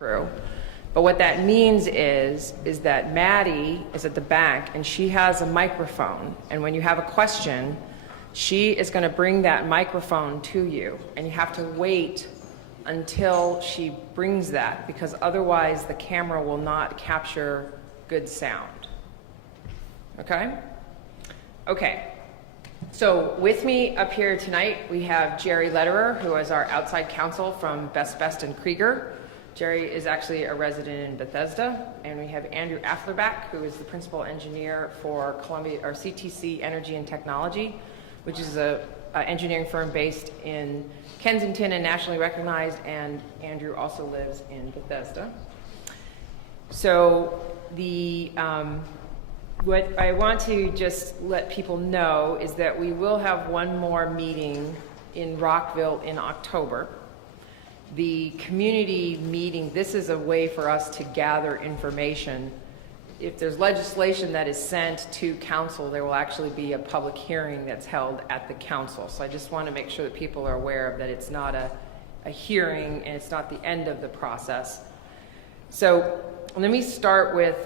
True. But what that means is that Maddie is at the back and she has a microphone. And when you have a question, she is going to bring that microphone to you. And you have to wait until she brings that, because otherwise the camera will not capture good sound. Okay? Okay. So with me up here tonight, we have Jerry Lederer, who is our outside counsel from Best and Krieger. Jerry is actually a resident in Bethesda, and we have Andrew Afflerbach, who is the principal engineer for Columbia, or CTC Energy and Technology, which is a engineering firm based in Kensington and nationally recognized, and Andrew also lives in Bethesda. So what I want to just let people know is that we will have one more meeting in Rockville in October. The community meeting, this is a way for us to gather information. If there's legislation that is sent to council, there will actually be a public hearing that's held at the council. So I just want to make sure that people are aware of that it's not a hearing and it's not the end of the process. So let me start with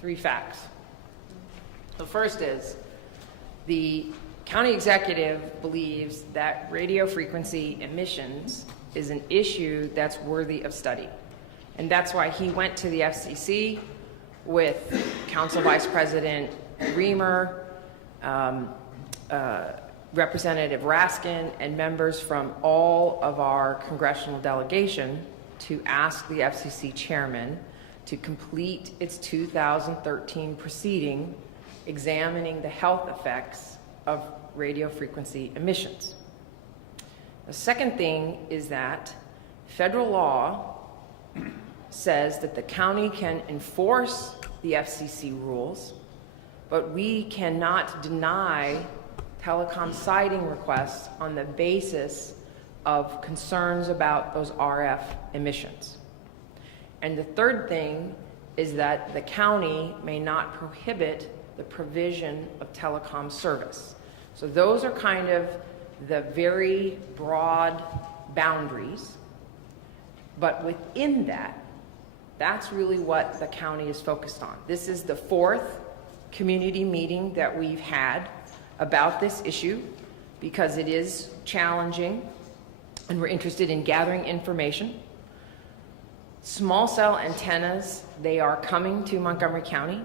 3 facts. The first is the county executive believes that radio frequency emissions is an issue that's worthy of study. And that's why he went to the FCC with Council Vice President Reamer, Representative Raskin, and members from all of our congressional delegation to ask the FCC chairman to complete its 2013 proceeding examining the health effects of radio frequency emissions. The second thing is that federal law says that the county can enforce the FCC rules, but we cannot deny telecom siting requests on the basis of concerns about those RF emissions. And the third thing is that the county may not prohibit the provision of telecom service. So those are kind of the very broad boundaries, but within that, that's really what the county is focused on. This is the 4th community meeting that we've had about this issue because it is challenging and we're interested in gathering information. Small cell antennas, they are coming to Montgomery County.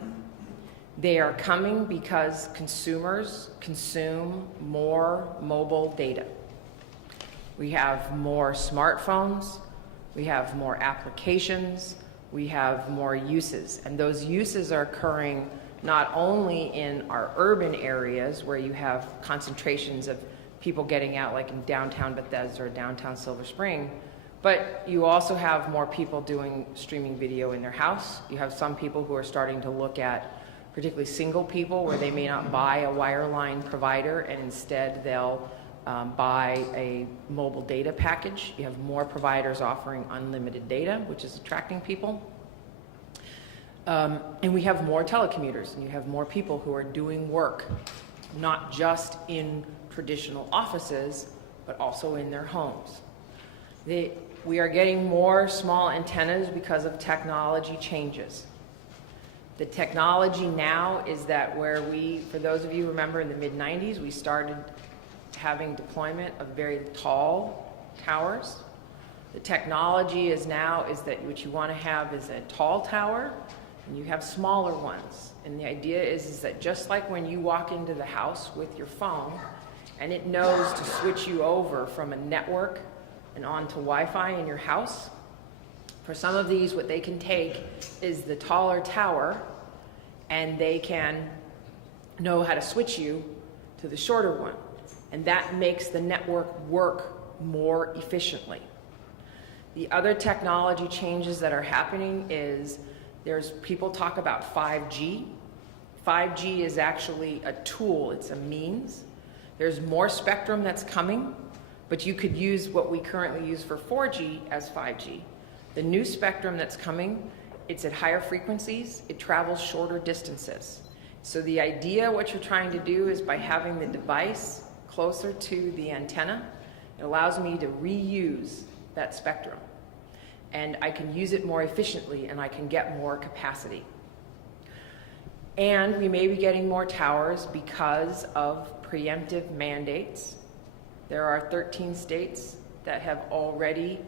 They are coming because consumers consume more mobile data. We have more smartphones, we have more applications, we have more uses. And those uses are occurring not only in our urban areas where you have concentrations of people getting out like in downtown Bethesda or downtown Silver Spring, but you also have more people doing streaming video in their house. You have some people who are starting to look at particularly single people where they may not buy a wireline provider and instead they'll buy a mobile data package. You have more providers offering unlimited data, which is attracting people. And we have more telecommuters, and you have more people who are doing work, not just in traditional offices, but also in their homes. We are getting more small antennas because of technology changes. The technology now is that where for those of you who remember in the mid-90s, we started having deployment of very tall towers. The technology is now that what you want to have is a tall tower and you have smaller ones. And the idea is that just like when you walk into the house with your phone and it knows to switch you over from a network and onto Wi-Fi in your house, for some of these, what they can take is the taller tower and they can know how to switch you to the shorter one. And that makes the network work more efficiently. The other technology changes that are happening is people talk about 5G. 5G is actually a tool, it's a means. There's more spectrum that's coming, but you could use what we currently use for 4G as 5G. The new spectrum that's coming, it's at higher frequencies, it travels shorter distances. So the idea, what you're trying to do is by having the device closer to the antenna, It allows me to reuse that spectrum, and I can use it more efficiently, and I can get more capacity. And we may be getting more towers because of preemptive mandates. There are 13 states that have already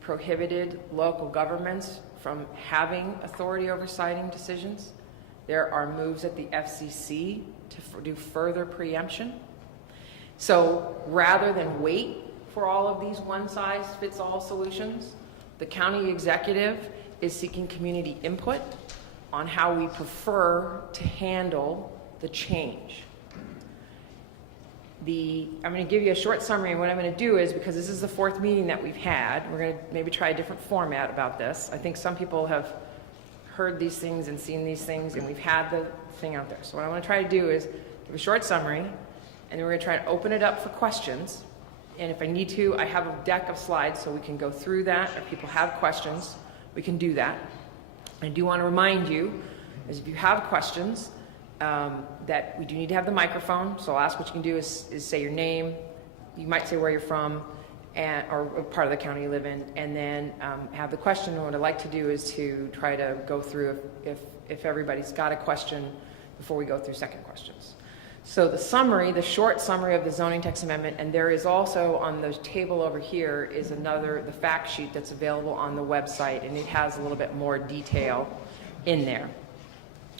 prohibited local governments from having authority over siting decisions. There are moves at the FCC to do further preemption. So rather than wait for all of these one-size-fits-all solutions, the county executive is seeking community input on how we prefer to handle the change. I'm going to give you a short summary, and what I'm going to do is, because this is the 4th meeting that we've had, we're going to maybe try a different format about this. I think some people have heard these things and seen these things, and we've had the thing out there. So what I want to try to do is give a short summary, and then we're going to try and open it up for questions. And if I need to, I have a deck of slides so we can go through that. If people have questions, we can do that. I do want to remind you, as if you have questions, that we do need to have the microphone. So I'll ask what you can do is say your name. You might say where you're from, or part of the county you live in, and then have the question. And what I'd like to do is to try to go through if everybody's got a question before we go through second questions. So the summary, the short summary of the zoning text amendment, and there is also on the table over here is the fact sheet that's available on the website, and it has a little bit more detail in there.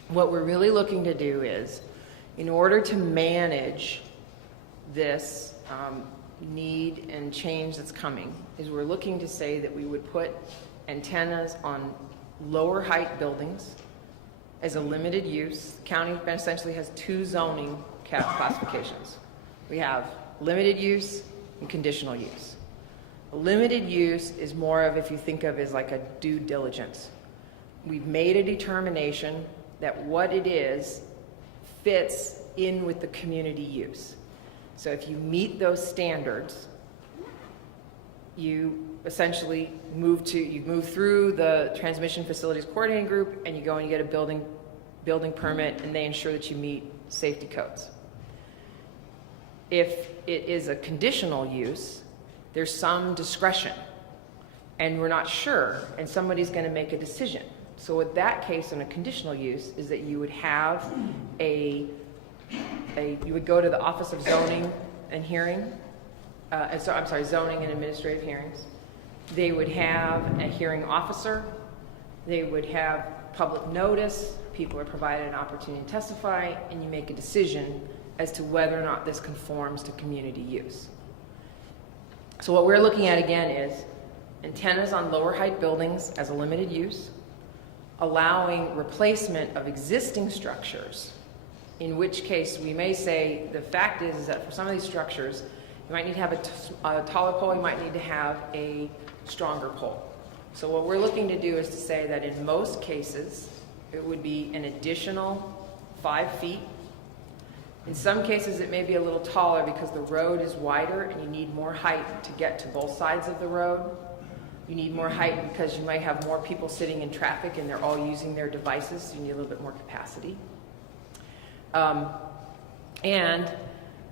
What we're really looking to do is, in order to manage this need and change that's coming, is we're looking to say that we would put antennas on lower height buildings as a limited use. The county essentially has 2 zoning classifications. We have limited use and conditional use. Limited use is more of, if you think of as like a due diligence. We've made a determination that what it is fits in with the community use. So if you meet those standards, you essentially move through the transmission facilities coordinating group, and you go and you get a building permit, and they ensure that you meet safety codes. If it is a conditional use, there's some discretion, and we're not sure, and somebody's going to make a decision. So with that case in a conditional use is that you would have you would go to the Office of Zoning and Hearing, Zoning and Administrative Hearings. They would have a hearing officer. They would have public notice. People are provided an opportunity to testify, and you make a decision as to whether or not this conforms to community use. So what we're looking at again is antennas on lower height buildings as a limited use, allowing replacement of existing structures, in which case we may say the fact is that for some of these structures, you might need to have a taller pole, you might need to have a stronger pole. So what we're looking to do is to say that in most cases, it would be an additional 5 feet. In some cases, it may be a little taller because the road is wider and you need more height to get to both sides of the road. You need more height because you might have more people sitting in traffic and they're all using their devices, so you need a little bit more capacity.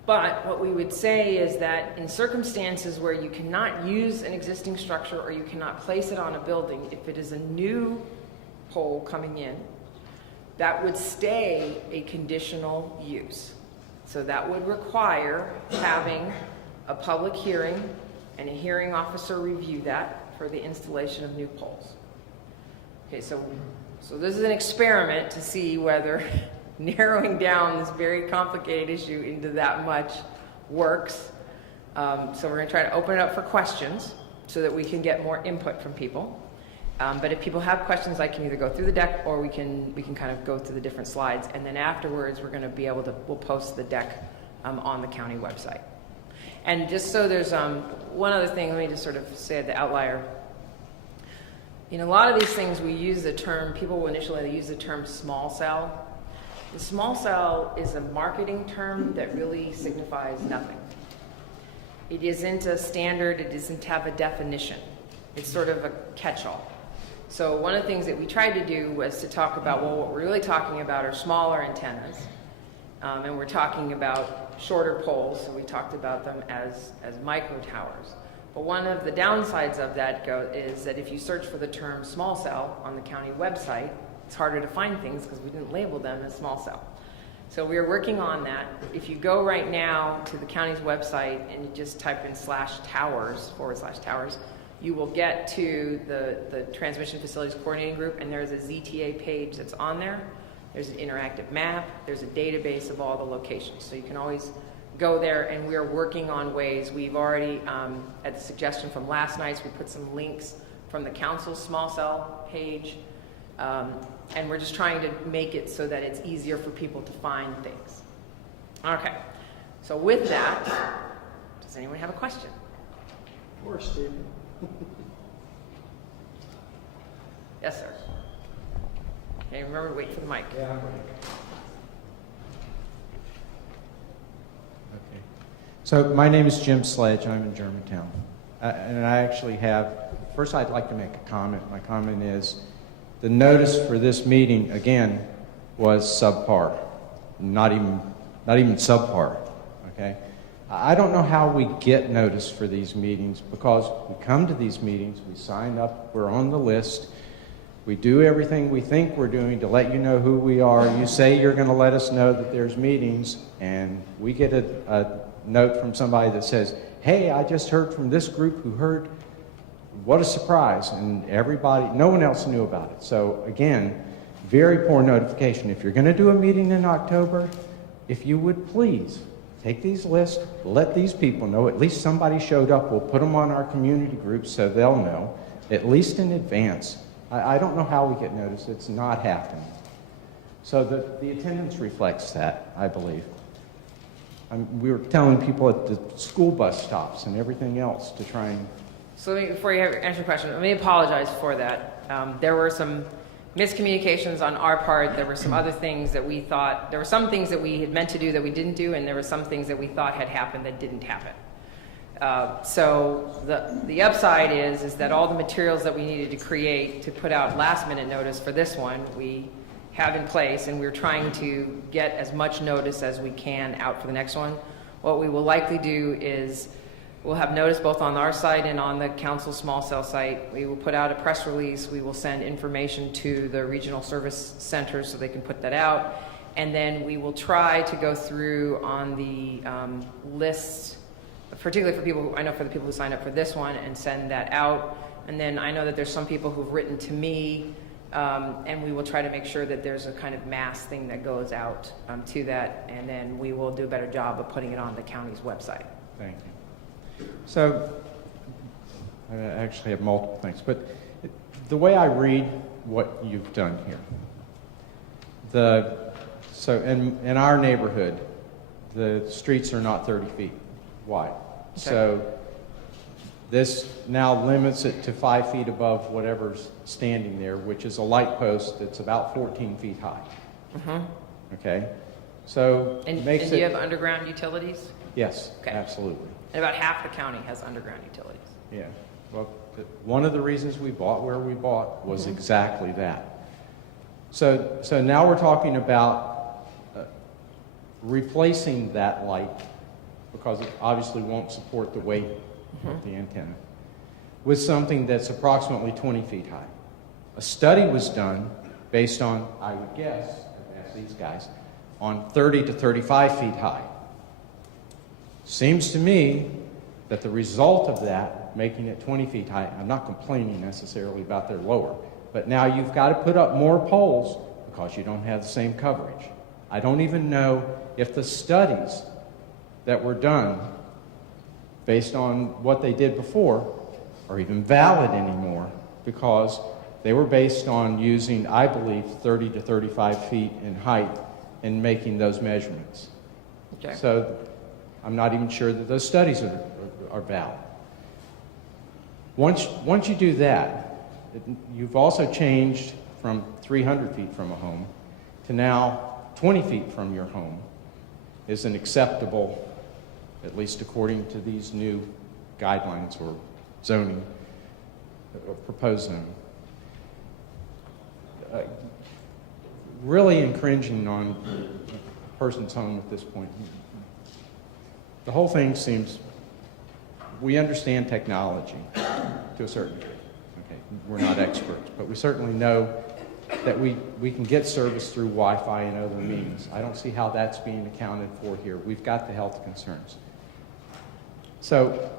But what we would say is that in circumstances where you cannot use an existing structure or you cannot place it on a building, if it is a new pole coming in, that would stay a conditional use. So that would require having a public hearing and a hearing officer review that for the installation of new poles. Okay, so this is an experiment to see whether narrowing down this very complicated issue into that much works. So we're going to try to open it up for questions so that we can get more input from people. But if people have questions, I can either go through the deck or we can kind of go through the different slides, and then afterwards we're going to be able to, we'll post the deck on the county website. And just so there's one other thing, let me just sort of say the outlier. In a lot of these things we use the term, people will initially use the term small cell. The small cell is a marketing term that really signifies nothing. It isn't a standard, it doesn't have a definition. It's sort of a catch-all. So one of the things that we tried to do was to talk about, well, what we're really talking about are smaller antennas. And we're talking about shorter poles, so we talked about them as micro towers. But one of the downsides of that is that if you search for the term small cell on the county website, it's harder to find things because we didn't label them as small cell. So we are working on that. If you go right now to the county's website and you just type in /towers, you will get to the Transmission Facilities Coordinating Group, and there's a ZTA page that's on there. There's an interactive map. There's a database of all the locations. So you can always go there, and we are working on ways. We've already, at the suggestion from last night's, we put some links from the council's small cell page, and we're just trying to make it so that it's easier for people to find things. Okay, so with that, does anyone have a question? Of course, Stephen. Yes, sir. Okay, remember to wait for the mic. Yeah, I'm ready. Okay. So my name is Jim Sledge. I'm in Germantown. And I actually have, first I'd like to make a comment. My comment is the notice for this meeting, again, was subpar. Not even subpar, okay? I don't know how we get notice for these meetings because we come to these meetings, we sign up, we're on the list, we do everything we think we're doing to let you know who we are. You say you're going to let us know that there's meetings, and we get a note from somebody that says, hey, I just heard from this group who heard. What a surprise. And everybody, no one else knew about it. So again, very poor notification. If you're going to do a meeting in October, if you would please take these lists, let these people know. At least somebody showed up. We'll put them on our community groups so they'll know, at least in advance. I don't know how we get notice. It's not happening. So the attendance reflects that, I believe. We were telling people at the school bus stops and everything else to try and... So before you answer your question, let me apologize for that. There were some miscommunications on our part. There were some other things that we thought, there were some things that we had meant to do that we didn't do, and there were some things that we thought had happened that didn't happen. So the upside is that all the materials that we needed to create to put out last minute notice for this one, we have in place, and we're trying to get as much notice as we can out for the next one. What we will likely do is we'll have notice both on our site and on the council small cell site. We will put out a press release. We will send information to the regional service centers so they can put that out. And then we will try to go through on the lists, particularly for people, I know for the people who signed up for this one, and send that out. And then I know that there's some people who've written to me, and we will try to make sure that there's a kind of mass thing that goes out to that. And then we will do a better job of putting it on the county's website. Thank you. So, I actually have multiple things, but the way I read what you've done here, so in our neighborhood, the streets are not 30 feet wide. Okay. So this now limits it to 5 feet above whatever's standing there, which is a light post that's about 14 feet high. Mm-hmm. Okay, so and do you have underground utilities? Yes, okay. Absolutely. And about half the county has underground utilities. Yeah. Well, one of the reasons we bought where we bought was mm-hmm. exactly that. So now we're talking about replacing that light, because it obviously won't support the weight mm-hmm. of the antenna, with something that's approximately 20 feet high. A study was done based on, I would guess, ask these guys, on 30 to 35 feet high. Seems to me that the result of that, making it 20 feet high, I'm not complaining necessarily about their lower, but now you've got to put up more poles because you don't have the same coverage. I don't even know if the studies that were done based on what they did before are even valid anymore, because they were based on using, I believe, 30 to 35 feet in height in making those measurements. Okay. So I'm not even sure that those studies are valid. Once you do that, you've also changed from 300 feet from a home to now 20 feet from your home is an acceptable, at least according to these new guidelines or zoning, or proposed zoning. Really infringing on person's home at this point. The whole thing seems, we understand technology to a certain degree. Okay, we're not experts, but we certainly know that we can get service through Wi-Fi and other means. I don't see how that's being accounted for here. We've got the health concerns. So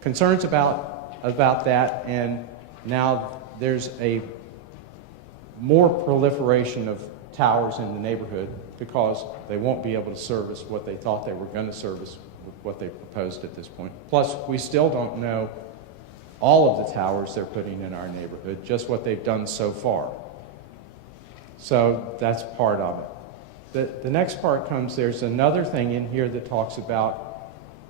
concerns about that, and now there's a more proliferation of towers in the neighborhood because they won't be able to service what they thought they were going to service with what they proposed at this point. Plus, we still don't know all of the towers they're putting in our neighborhood, just what they've done so far. So that's part of it. The next part comes, there's another thing in here that talks about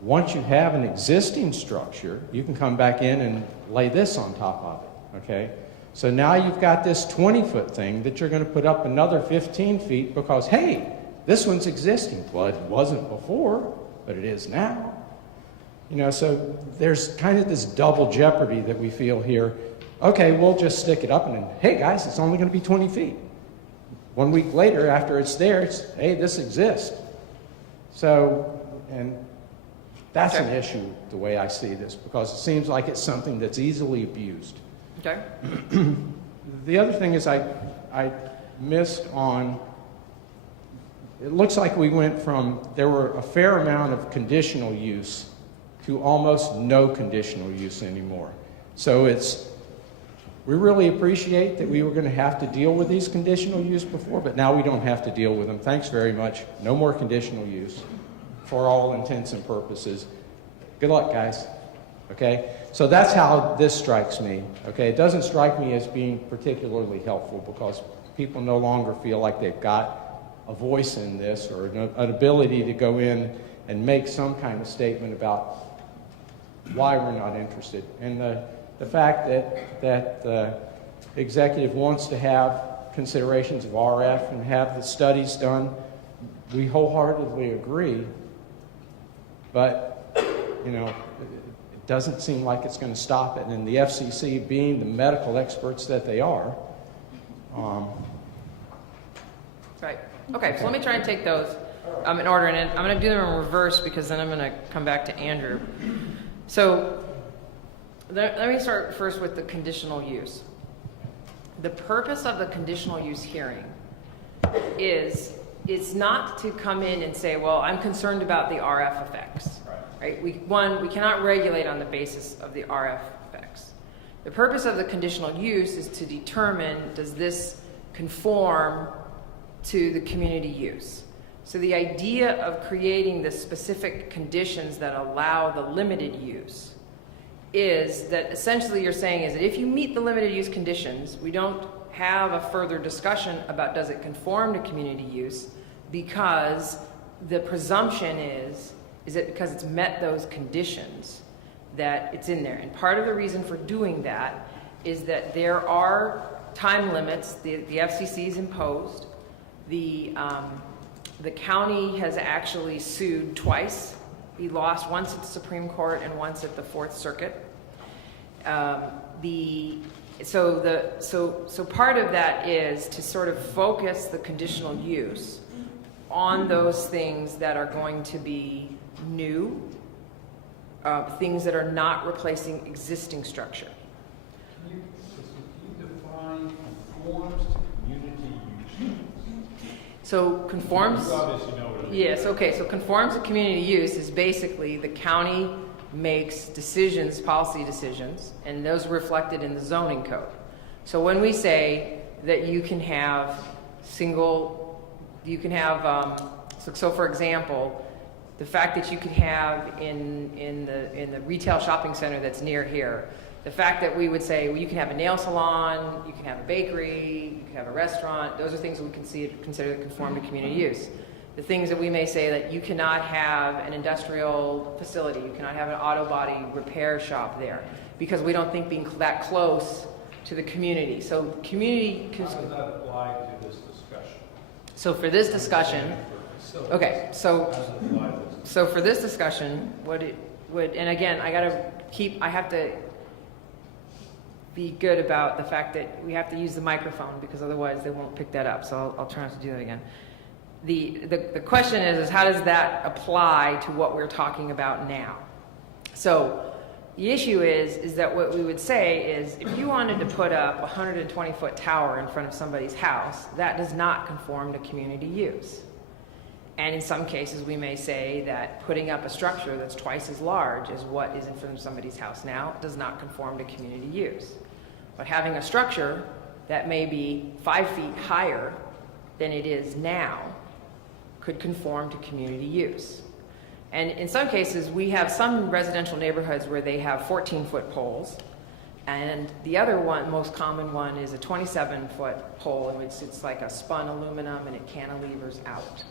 once you have an existing structure, you can come back in and lay this on top of it, okay? So now you've got this 20-foot thing that you're going to put up another 15 feet because, hey, this one's existing. Well, it wasn't before, but it is now. You know, so there's kind of this double jeopardy that we feel here. Okay, we'll just stick it up and then, hey, guys, it's only going to be 20 feet. 1 week later, after it's there, it's, hey, this exists. So, and that's an issue the way I see this because it seems like it's something that's easily abused. Okay. The other thing is I missed on, it looks like we went from, there were a fair amount of conditional use to almost no conditional use anymore. So we really appreciate that we were going to have to deal with these conditional use before, but now we don't have to deal with them. Thanks very much. No more conditional use for all intents and purposes. Good luck, guys. Okay? So that's how this strikes me. Okay? It doesn't strike me as being particularly helpful because people no longer feel like they've got a voice in this or an ability to go in and make some kind of statement about why we're not interested. And the fact that the executive wants to have considerations of RF and have the studies done, we wholeheartedly agree. But, you know, it doesn't seem like it's going to stop it. And the FCC, being the medical experts that they are. Right. Okay, so let me try and take those in order. And I'm going to do them in reverse because then I'm going to come back to Andrew. So let me start first with the conditional use. The purpose of the conditional use hearing is it's not to come in and say, well, I'm concerned about the RF effects. Right? We cannot regulate on the basis of the RF effects. The purpose of the conditional use is to determine, does this conform to the community use? So the idea of creating the specific conditions that allow the limited use is that essentially you're saying is that if you meet the limited use conditions, we don't have a further discussion about does it conform to community use because the presumption is that because it's met those conditions that it's in there. And part of the reason for doing that is that there are time limits the FCC's imposed. The county has actually sued twice. We lost once at the Supreme Court and once at the Fourth Circuit. So part of that is to sort of focus the conditional use on those things that are going to be new, things that are not replacing existing structure. Can you define conforms to community use? So conforms. You obviously know what it is. Yes. Okay. So conforms to community use is basically the county makes decisions, policy decisions, and those are reflected in the zoning code. So when we say that you can have so for example, the fact that you could have in the retail shopping center that's near here, the fact that we would say, well, you can have a nail salon, you can have a bakery, you can have a restaurant, those are things that we consider that conform to community use. The things that we may say that you cannot have an industrial facility, you cannot have an auto body repair shop there, because we don't think being that close to the community. So community. How does that apply to this discussion? So for this discussion, okay, so for this discussion, and again, I have to be good about the fact that we have to use the microphone because otherwise they won't pick that up. So I'll try not to do that again. the question is how does that apply to what we're talking about now? So the issue is that what we would say is if you wanted to put up a 120-foot tower in front of somebody's house, that does not conform to community use. And in some cases, we may say that putting up a structure that's twice as large as what is in front of somebody's house now does not conform to community use. But having a structure that may be 5 feet higher than it is now could conform to community use. And in some cases, we have some residential neighborhoods where they have 14-foot poles, and the other one, most common one, is a 27-foot pole in which it's like a spun aluminum and it cantilevers out.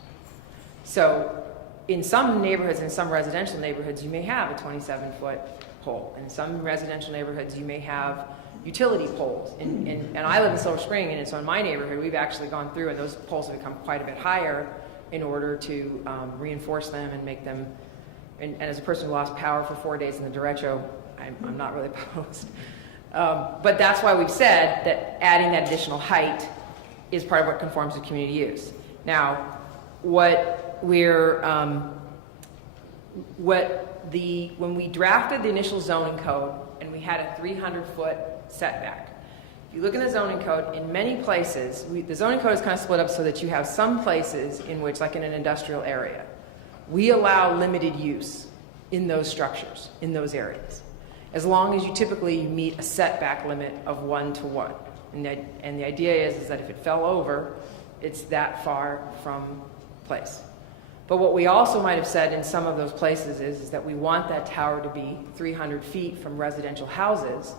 So in some neighborhoods, in some residential neighborhoods, you may have a 27-foot pole. In some residential neighborhoods, you may have utility poles. And I live in Silver Spring, and so in my neighborhood, we've actually gone through, and those poles have become quite a bit higher in order to reinforce them and make them, and as a person who lost power for 4 days in the derecho, I'm not really opposed. But that's why we've said that adding that additional height is part of what conforms to community use. Now, when we drafted the initial zoning code and we had a 300-foot setback, if you look in the zoning code, in many places, the zoning code is kind of split up so that you have some places in which, like in an industrial area, we allow limited use in those structures, in those areas, as long as you typically meet a setback limit of 1 to 1. And the idea is that if it fell over, it's that far from place. But what we also might have said in some of those places is that we want that tower to be 300 feet from residential houses,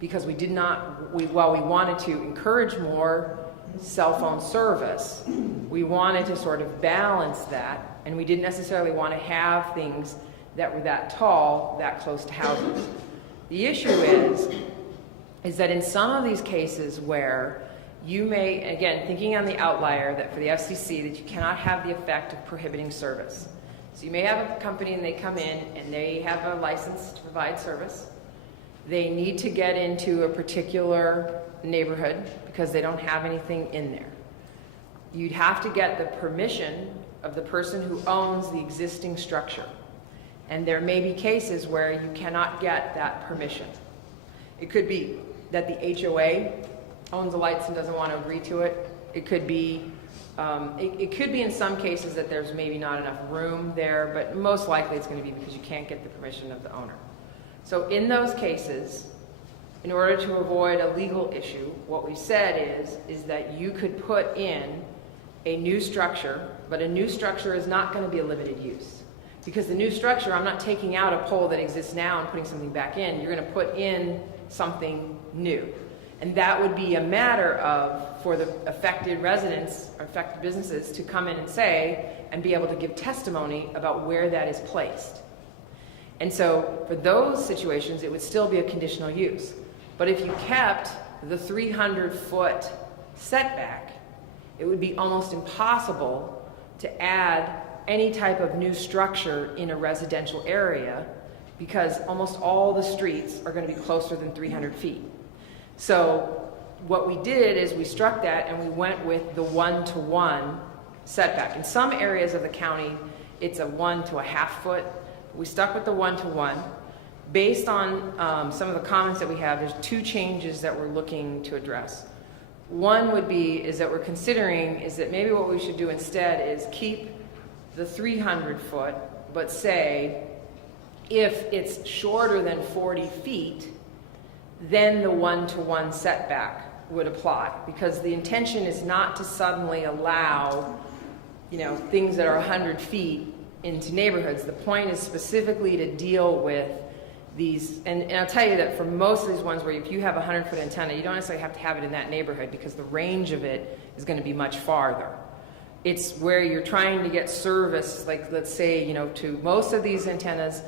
because while we wanted to encourage more cell phone service, we wanted to sort of balance that, and we didn't necessarily want to have things that were that tall, that close to houses. The issue is that in some of these cases where you may, again, thinking on the outlier that for the FCC, that you cannot have the effect of prohibiting service. So you may have a company and they come in and they have a license to provide service. They need to get into a particular neighborhood because they don't have anything in there. You'd have to get the permission of the person who owns the existing structure. And there may be cases where you cannot get that permission. It could be that the HOA owns the lights and doesn't want to agree to it. It could be in some cases that there's maybe not enough room there, but most likely it's going to be because you can't get the permission of the owner. So in those cases, in order to avoid a legal issue, what we said is that you could put in a new structure, but a new structure is not going to be a limited use. Because the new structure, I'm not taking out a pole that exists now and putting something back in. You're going to put in something new. And that would be a matter for the affected residents, or affected businesses, to come in and say, and be able to give testimony about where that is placed. And so for those situations, it would still be a conditional use. But if you kept the 300-foot setback, it would be almost impossible to add any type of new structure in a residential area, because almost all the streets are going to be closer than 300 feet. So what we did is we struck that and we went with the 1-to-1 setback. In some areas of the county, it's a 1 to a half foot. We stuck with the 1-to-1. Based on some of the comments that we have, there's 2 changes that we're looking to address. One is that we're considering is that maybe what we should do instead is keep the 300 foot, but say if it's shorter than 40 feet, then the 1-to-1 setback would apply, because the intention is not to suddenly allow, things that are 100 feet into neighborhoods. The point is specifically to deal with these, and I'll tell you that for most of these ones where if you have a 100-foot antenna, you don't necessarily have to have it in that neighborhood because the range of it is going to be much farther. It's where you're trying to get service, like let's say, to most of these antennas,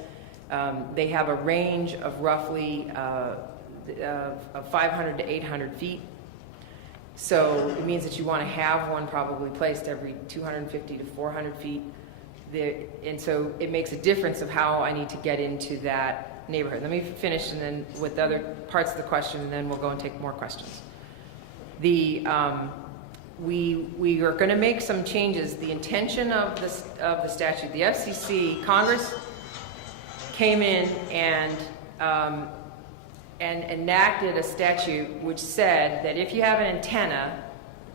they have a range of roughly of 500 to 800 feet. So it means that you want to have one probably placed every 250 to 400 feet. And so it makes a difference of how I need to get into that neighborhood. Let me finish and then with the other parts of the question, and then we'll go and take more questions. we are going to make some changes. The intention of the statute, the FCC, Congress came in and enacted a statute which said that if you have an antenna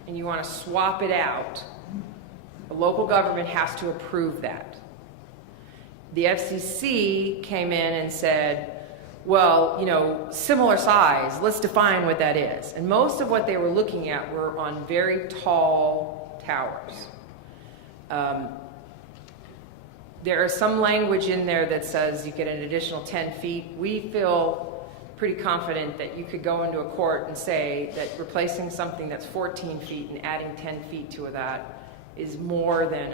and you want to swap it out, the local government has to approve that. The FCC came in and said, well, you know, similar size, let's define what that is. And most of what they were looking at were on very tall towers. There is some language in there that says you get an additional 10 feet. We feel pretty confident that you could go into a court and say that replacing something that's 14 feet and adding 10 feet to that is more than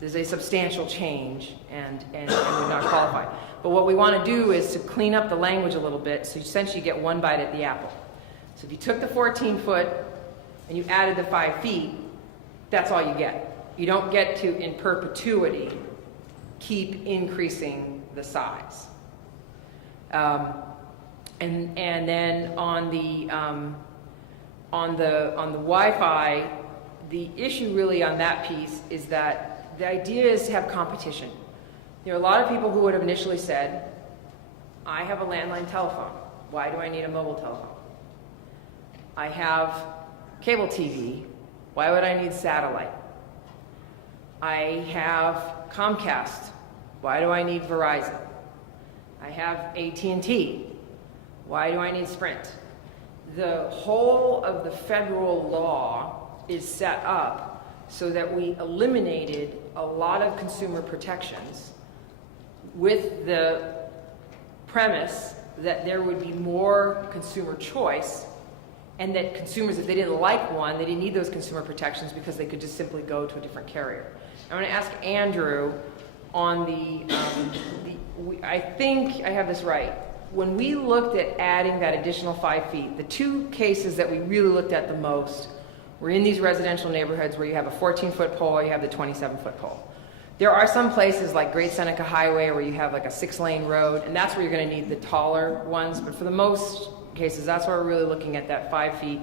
there's a substantial change and would not qualify. But what we want to do is to clean up the language a little bit, so essentially you get one bite at the apple. So if you took the 14 foot and you added the 5 feet, that's all you get. You don't get to, in perpetuity, keep increasing the size. And then on the Wi-Fi, the issue really on that piece is that the idea is to have competition. There are a lot of people who would have initially said, I have a landline telephone. Why do I need a mobile telephone? I have cable TV. Why would I need satellite? I have Comcast. Why do I need Verizon? I have AT&T. Why do I need Sprint? The whole of the federal law is set up so that we eliminated a lot of consumer protections with the premise that there would be more consumer choice, and that consumers, if they didn't like one, they didn't need those consumer protections because they could just simply go to a different carrier. I'm going to ask Andrew on I think I have this right. When we looked at adding that additional 5 feet, the two cases that we really looked at the most were in these residential neighborhoods where you have a 14-foot pole, you have the 27-foot pole. There are some places like Great Seneca Highway where you have like a 6-lane road, and that's where you're going to need the taller ones. But for the most cases, that's where we're really looking at that 5 feet.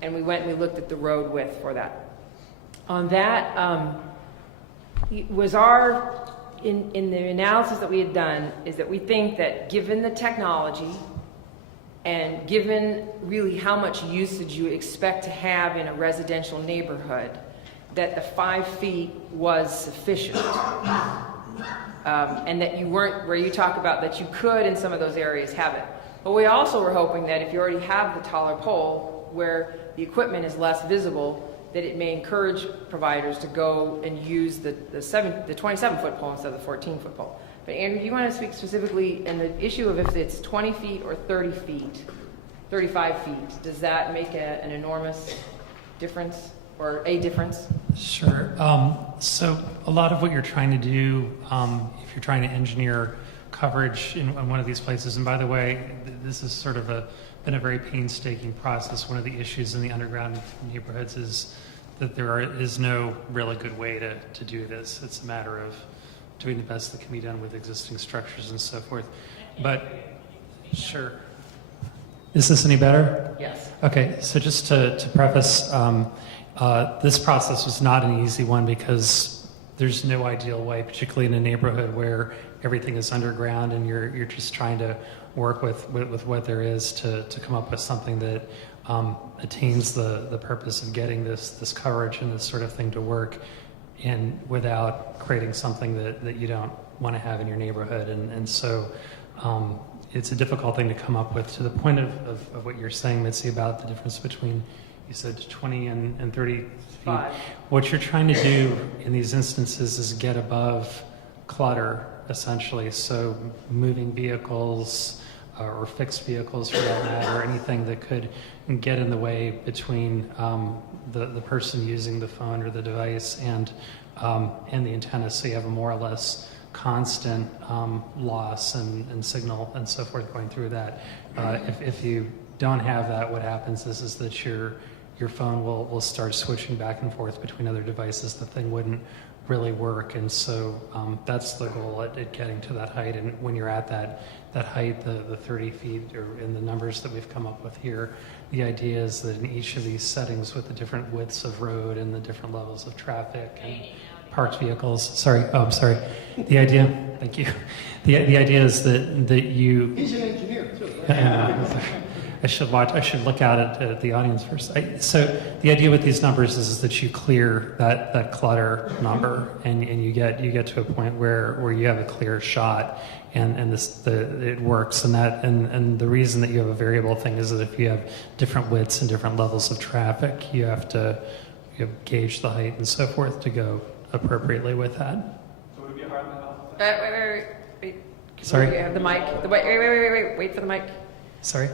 And we went and we looked at the road width for that. On that, was in the analysis that we had done, is that we think that given the technology and given really how much usage you expect to have in a residential neighborhood, that the 5 feet was sufficient. And that you weren't, where you talk about that you could in some of those areas have it. But we also were hoping that if you already have the taller pole where the equipment is less visible, that it may encourage providers to go and use the 27-foot pole instead of the 14-foot pole. But Andrew, do you want to speak specifically in the issue of if it's 20 feet or 30 feet, 35 feet, does that make an enormous difference or a difference? Sure. So a lot of what you're trying to do, if you're trying to engineer coverage in one of these places, and by the way, this is sort of been a very painstaking process. One of the issues in the underground neighborhoods is that there is no really good way to do this. It's a matter of doing the best that can be done with existing structures and so forth. But sure. Is this any better? Yes. Okay, so just to preface, this process was not an easy one because there's no ideal way, particularly in a neighborhood where everything is underground and you're just trying to work with what there is to come up with something that attains the purpose of getting this coverage and this sort of thing to work, and without creating something that you don't want to have in your neighborhood. And so it's a difficult thing to come up with, to the point of what you're saying, Mitzi, about the difference between, you said 20 and 30 feet. 5. What you're trying to do in these instances is get above clutter, essentially. So moving vehicles or fixed vehicles for that matter, anything that could get in the way between the person using the phone or the device and the antenna, so you have a more or less constant loss and signal and so forth going through that. If you don't have that, what happens is that your phone will start switching back and forth between other devices. The thing wouldn't really work. And so that's the goal at getting to that height. And when you're at that height, the 30 feet, or in the numbers that we've come up with here, the idea is that in each of these settings with the different widths of road and the different levels of traffic and parked vehicles. Sorry. Oh, I'm sorry. The idea, thank you. The idea is that you... He's an engineer, too. I should look out at the audience first. So the idea with these numbers is that you clear that clutter number, and you get to a point where you have a clear shot, and it works. And the reason that you have a variable thing is that if you have different widths and different levels of traffic, you have to gauge the height and so forth to go appropriately with that. So would it be higher than the house? Wait. Sorry? You have the mic. Wait for the mic. Sorry?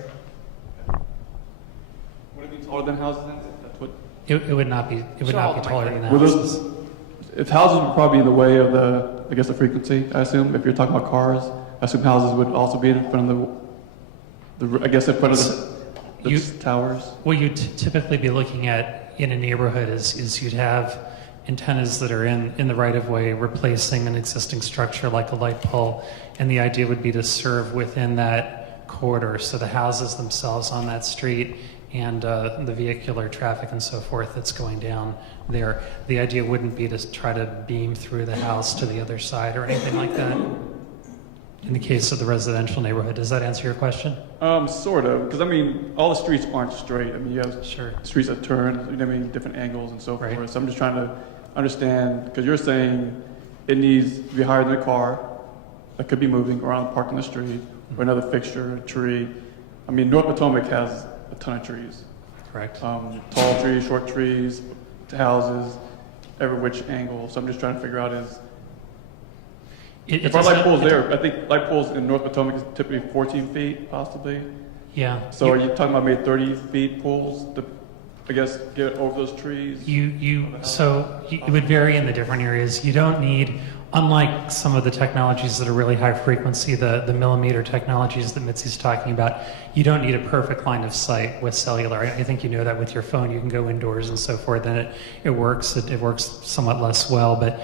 Would it be taller than houses then? That's what. It would not be taller than that. Well, if houses would probably be in the way of the frequency, I assume. If you're talking about cars, I assume houses would also be in front of in front of the towers. What you'd typically be looking at in a neighborhood is you'd have antennas that are in the right-of-way replacing an existing structure like a light pole, and the idea would be to serve within that corridor, so the houses themselves on that street and the vehicular traffic and so forth that's going down there. The idea wouldn't be to try to beam through the house to the other side or anything like that. In the case of the residential neighborhood, does that answer your question? Sort of, because I mean, all the streets aren't straight. I mean, you have Sure. streets that turn, you know, I mean, different angles and so Right. forth. So I'm just trying to understand, because you're saying it needs to be higher than a car that could be moving around, parked on the street, or another fixture, a tree. I mean, North Potomac has a ton of trees. Correct. Tall trees, short trees, houses, every which angle. So I'm just trying to figure out if our light poles there, I think light poles in North Potomac is typically 14 feet, possibly. Yeah. So are you talking about maybe 30 feet poles to, I guess, get over those trees? It would vary in the different areas. You don't need, unlike some of the technologies that are really high frequency, the millimeter technologies that Mitzi's talking about, you don't need a perfect line of sight with cellular. I think you know that with your phone. You can go indoors and so forth, and it works. It works somewhat less well, but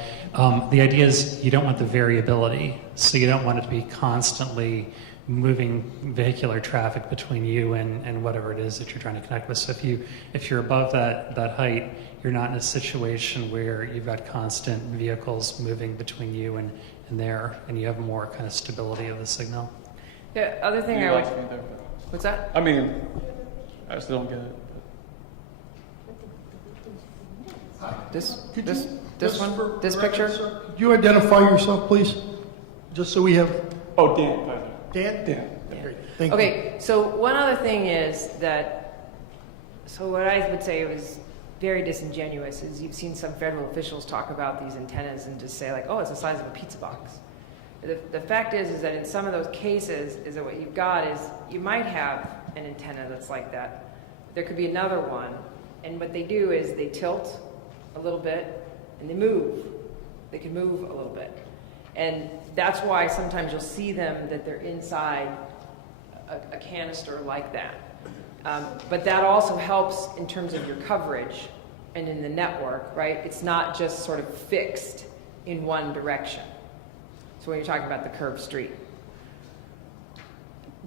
the idea is you don't want the variability. So you don't want it to be constantly moving vehicular traffic between you and whatever it is that you're trying to connect with. So if you're above that height, you're not in a situation where you've got constant vehicles moving between you and there, and you have more kind of stability of the signal. The other thing You I would... like me there. What's that? I mean, I still don't get it. This one? This picture? Could you identify yourself, please? Just so we have... Oh, Dan. Dan? Dan. Great. Thank you. Okay, so one other thing is that, so what I would say was very disingenuous is you've seen some federal officials talk about these antennas and just say like, oh, it's the size of a pizza box. The fact is that in some of those cases is that what you've got is you might have an antenna that's like that. There could be another one, and what they do is they tilt a little bit and they move. They can move a little bit. And that's why sometimes you'll see them that they're inside a canister like that. But that also helps in terms of your coverage and in the network, right? It's not just sort of fixed in one direction. So when you're talking about the curved street.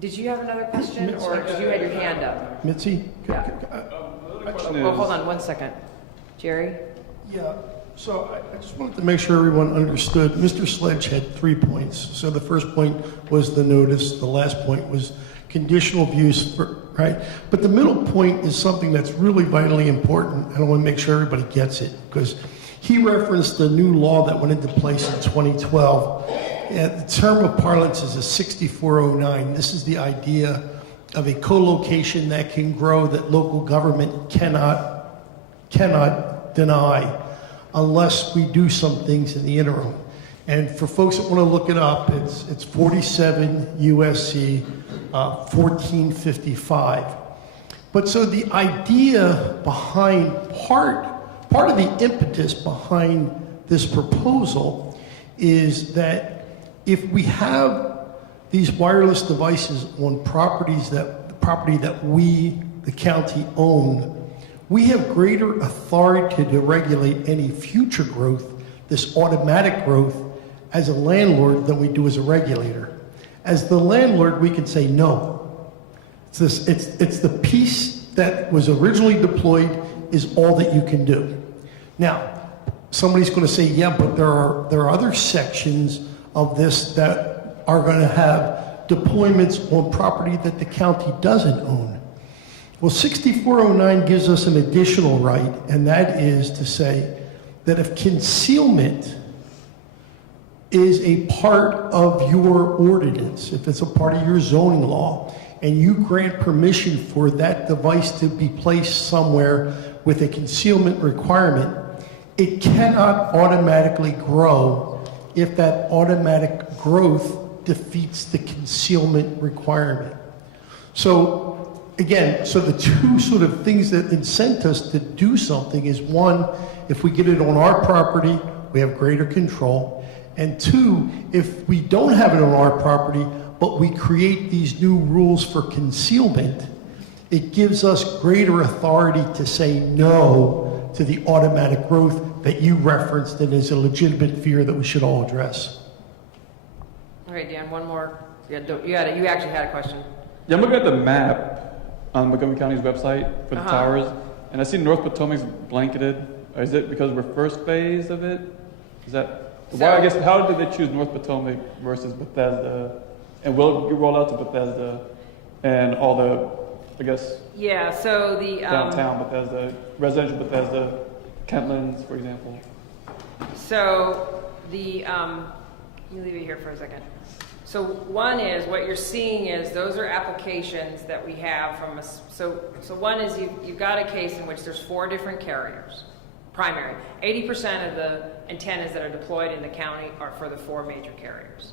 Did you have another question, or did you have your hand up? Mitzi? Yeah. Another question Well, is, hold on one second. Jerry? Yeah, so I just wanted to make sure everyone understood. Mr. Sledge had 3 points. So the first point was the notice. The last point was conditional use, right? But the middle point is something that's really vitally important, and I want to make sure everybody gets it, because he referenced the new law that went into place in 2012. The term of parlance is a 6409. This is the idea of a co-location that can grow that local government cannot deny unless we do some things in the interim. And for folks that want to look it up, it's 47 USC 1455. But so the idea behind part of the impetus behind this proposal is that if we have these wireless devices on property that we, the county, own, we have greater authority to regulate any future growth this automatic growth as a landlord than we do as a regulator. As the landlord, we can say no. It's the piece that was originally deployed is all that you can do. Now, somebody's going to say, yeah, but there are other sections of this that are going to have deployments on property that the county doesn't own. Well, 6409 gives us an additional right, and that is to say that if concealment is a part of your ordinance, if it's a part of your zoning law, and you grant permission for that device to be placed somewhere with a concealment requirement, it cannot automatically grow if that automatic growth defeats the concealment requirement. So again, so the two sort of things that incent us to do something is, one, if we get it on our property, we have greater control. And two, if we don't have it on our property, but we create these new rules for concealment, it gives us greater authority to say no to the automatic growth that you referenced and is a legitimate fear that we should all address. All right, Dan, one more. You actually had a question. Yeah, I'm looking at the map on Montgomery County's website for the towers, and I see North Potomac's blanketed. Is it because we're first phase of it? Is that why? I guess how did they choose North Potomac versus Bethesda, and will it roll out to Bethesda and all the, I guess? Yeah. So the downtown Bethesda, residential Bethesda, Kentlands, for example. So the let me leave it here for a second. So one is what you're seeing is those are applications that we have from us. So one is you've got a case in which there's 4 different carriers, primary. 80% of the antennas that are deployed in the county are for the 4 major carriers.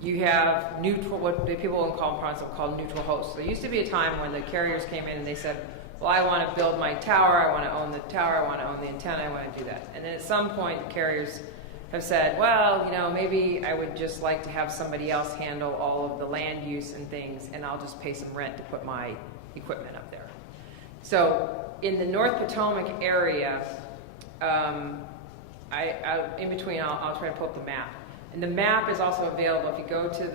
You have neutral, what the people in call neutral hosts. There used to be a time when the carriers came in and they said, well, I want to build my tower, I want to own the tower, I want to own the antenna, I want to do that. And then at some point, the carriers have said, well, maybe I would just like to have somebody else handle all of the land use and things, and I'll just pay some rent to put my equipment up there. So in the North Potomac area, in between, I'll try to pull up the map. And the map is also available. If you go to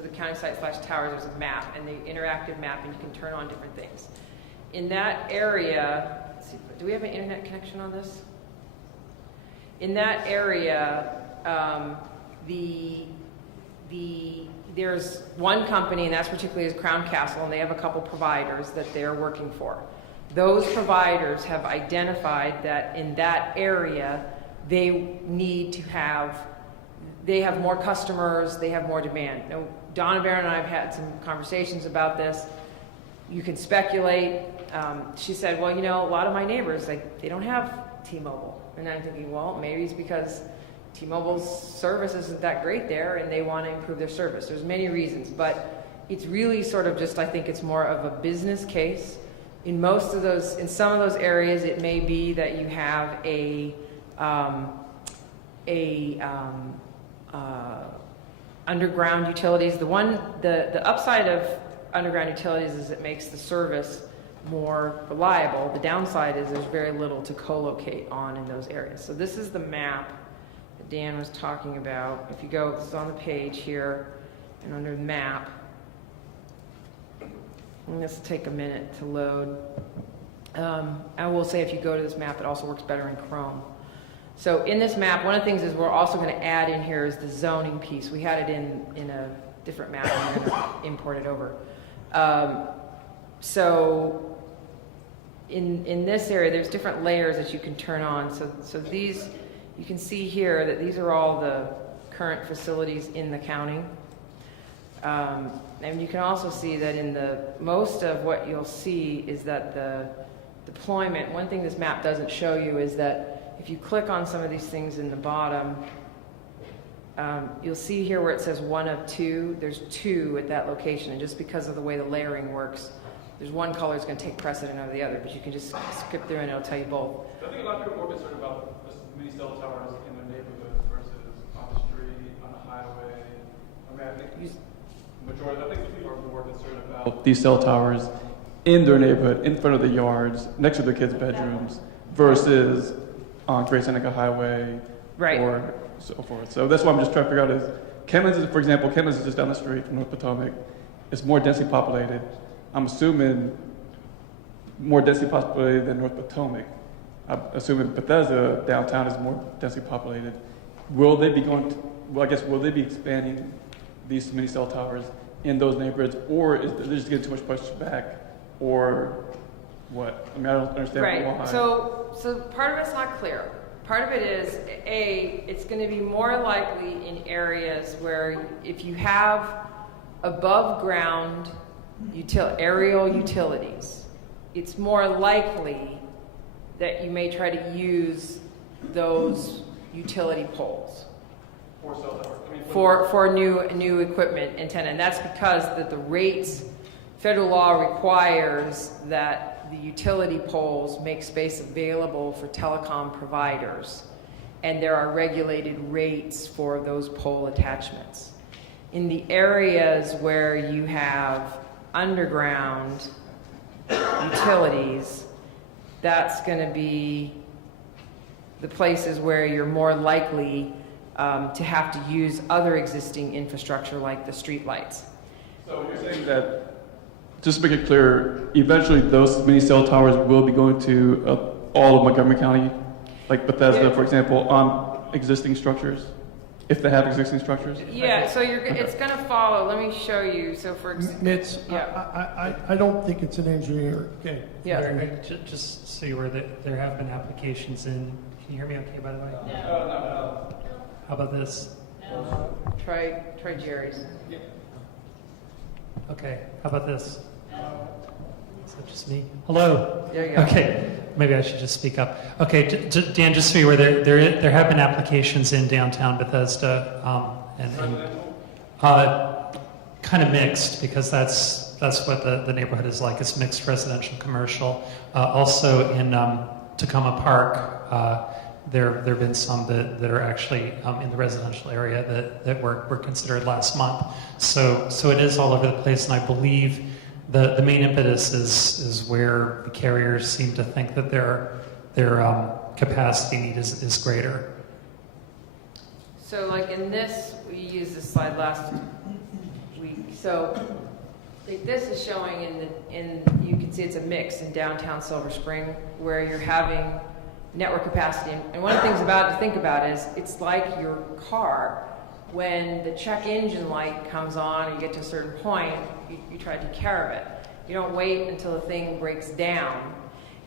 the county site /towers, there's a map, and the interactive map, and you can turn on different things. In that area, let's see, do we have an internet connection on this? In that area, there's one company, and that's particularly is Crown Castle, and they have a couple providers that they're working for. Those providers have identified that in that area, they have more customers, they have more demand. Now, Donna Barron and I have had some conversations about this. You can speculate. She said, well, a lot of my neighbors, they don't have T-Mobile. And I'm thinking, well, maybe it's because T-Mobile's service isn't that great there and they want to improve their service. There's many reasons, but it's really sort of just, I think it's more of a business case. In some of those areas, it may be that you have underground utilities. The upside of underground utilities is it makes the service more reliable. The downside is there's very little to co-locate on in those areas. So this is the map that Dan was talking about. If you go, this is on the page here, and under map, and this will take a minute to load. I will say if you go to this map, it also works better in Chrome. So in this map, one of the things is we're also going to add in here is the zoning piece. We had it in a different map, and we're going to import it over. So in this area, there's different layers that you can turn on. So these, you can see here that these are all the current facilities in the county. And you can also see that in most of what you'll see is that the deployment, one thing this map doesn't show you is that if you click on some of these things in the bottom, you'll see here where it says 1 of 2, there's 2 at that location, and just because of the way the layering works, there's one color that's going to take precedent over the other, but you can just skip through and it'll tell you both. I think a lot of people are more concerned about just mini cell towers in their neighborhoods versus on the street, on the highway. I think people are more concerned about these cell towers in their neighborhood, in front of the yards, next to their kids' bedrooms, versus on Great Seneca Highway Right. or so forth. So that's what I'm just trying to figure out is, Kemmons, for example, Kemmons is just down the street from North Potomac. It's more densely populated. I'm assuming more densely populated than North Potomac. I'm assuming Bethesda downtown is more densely populated. Will they be will they be expanding these mini cell towers in those neighborhoods, or is they're just getting too much pushback, or what? I mean, I don't understand Right. why. So part of it's not clear. Part of it is, it's going to be more likely in areas where if you have above ground aerial utilities, it's more likely that you may try to use those utility poles For cell towers. I mean, for new equipment antenna. And that's because that the rates, federal law requires that the utility poles make space available for telecom providers, and there are regulated rates for those pole attachments. In the areas where you have underground utilities, that's going to be the places where you're more likely to have to use other existing infrastructure like the street lights. So you're saying that, just to make it clear, eventually those mini cell towers will be going to all of Montgomery County, like Bethesda, Yeah. for example, on existing structures, if they have existing structures? Yeah, so it's going to follow. Let me show you. So for Mitz, yeah. I don't think it's an engineer. Okay. Yeah. Just so you were there have been applications in. Can you hear me okay, by the way? No. How about this? Try Jerry's. Okay. How about this? Is that just me? Hello. There you go. Okay. Maybe I should just speak up. Okay, Dan, just so you were there have been applications in downtown Bethesda, kind of mixed, because that's what the neighborhood is like. It's mixed residential, commercial. Also in Tacoma Park, there have been some that are actually in the residential area that were considered last month. So it is all over the place, and I believe the main impetus is where the carriers seem to think that their capacity need is greater. So like in this, we used this slide last week. So like this is showing you can see it's a mix in downtown Silver Spring where you're having network capacity. And one of the things to think about is it's like your car. When the check engine light comes on and you get to a certain point, you try to take care of it. You don't wait until the thing breaks down.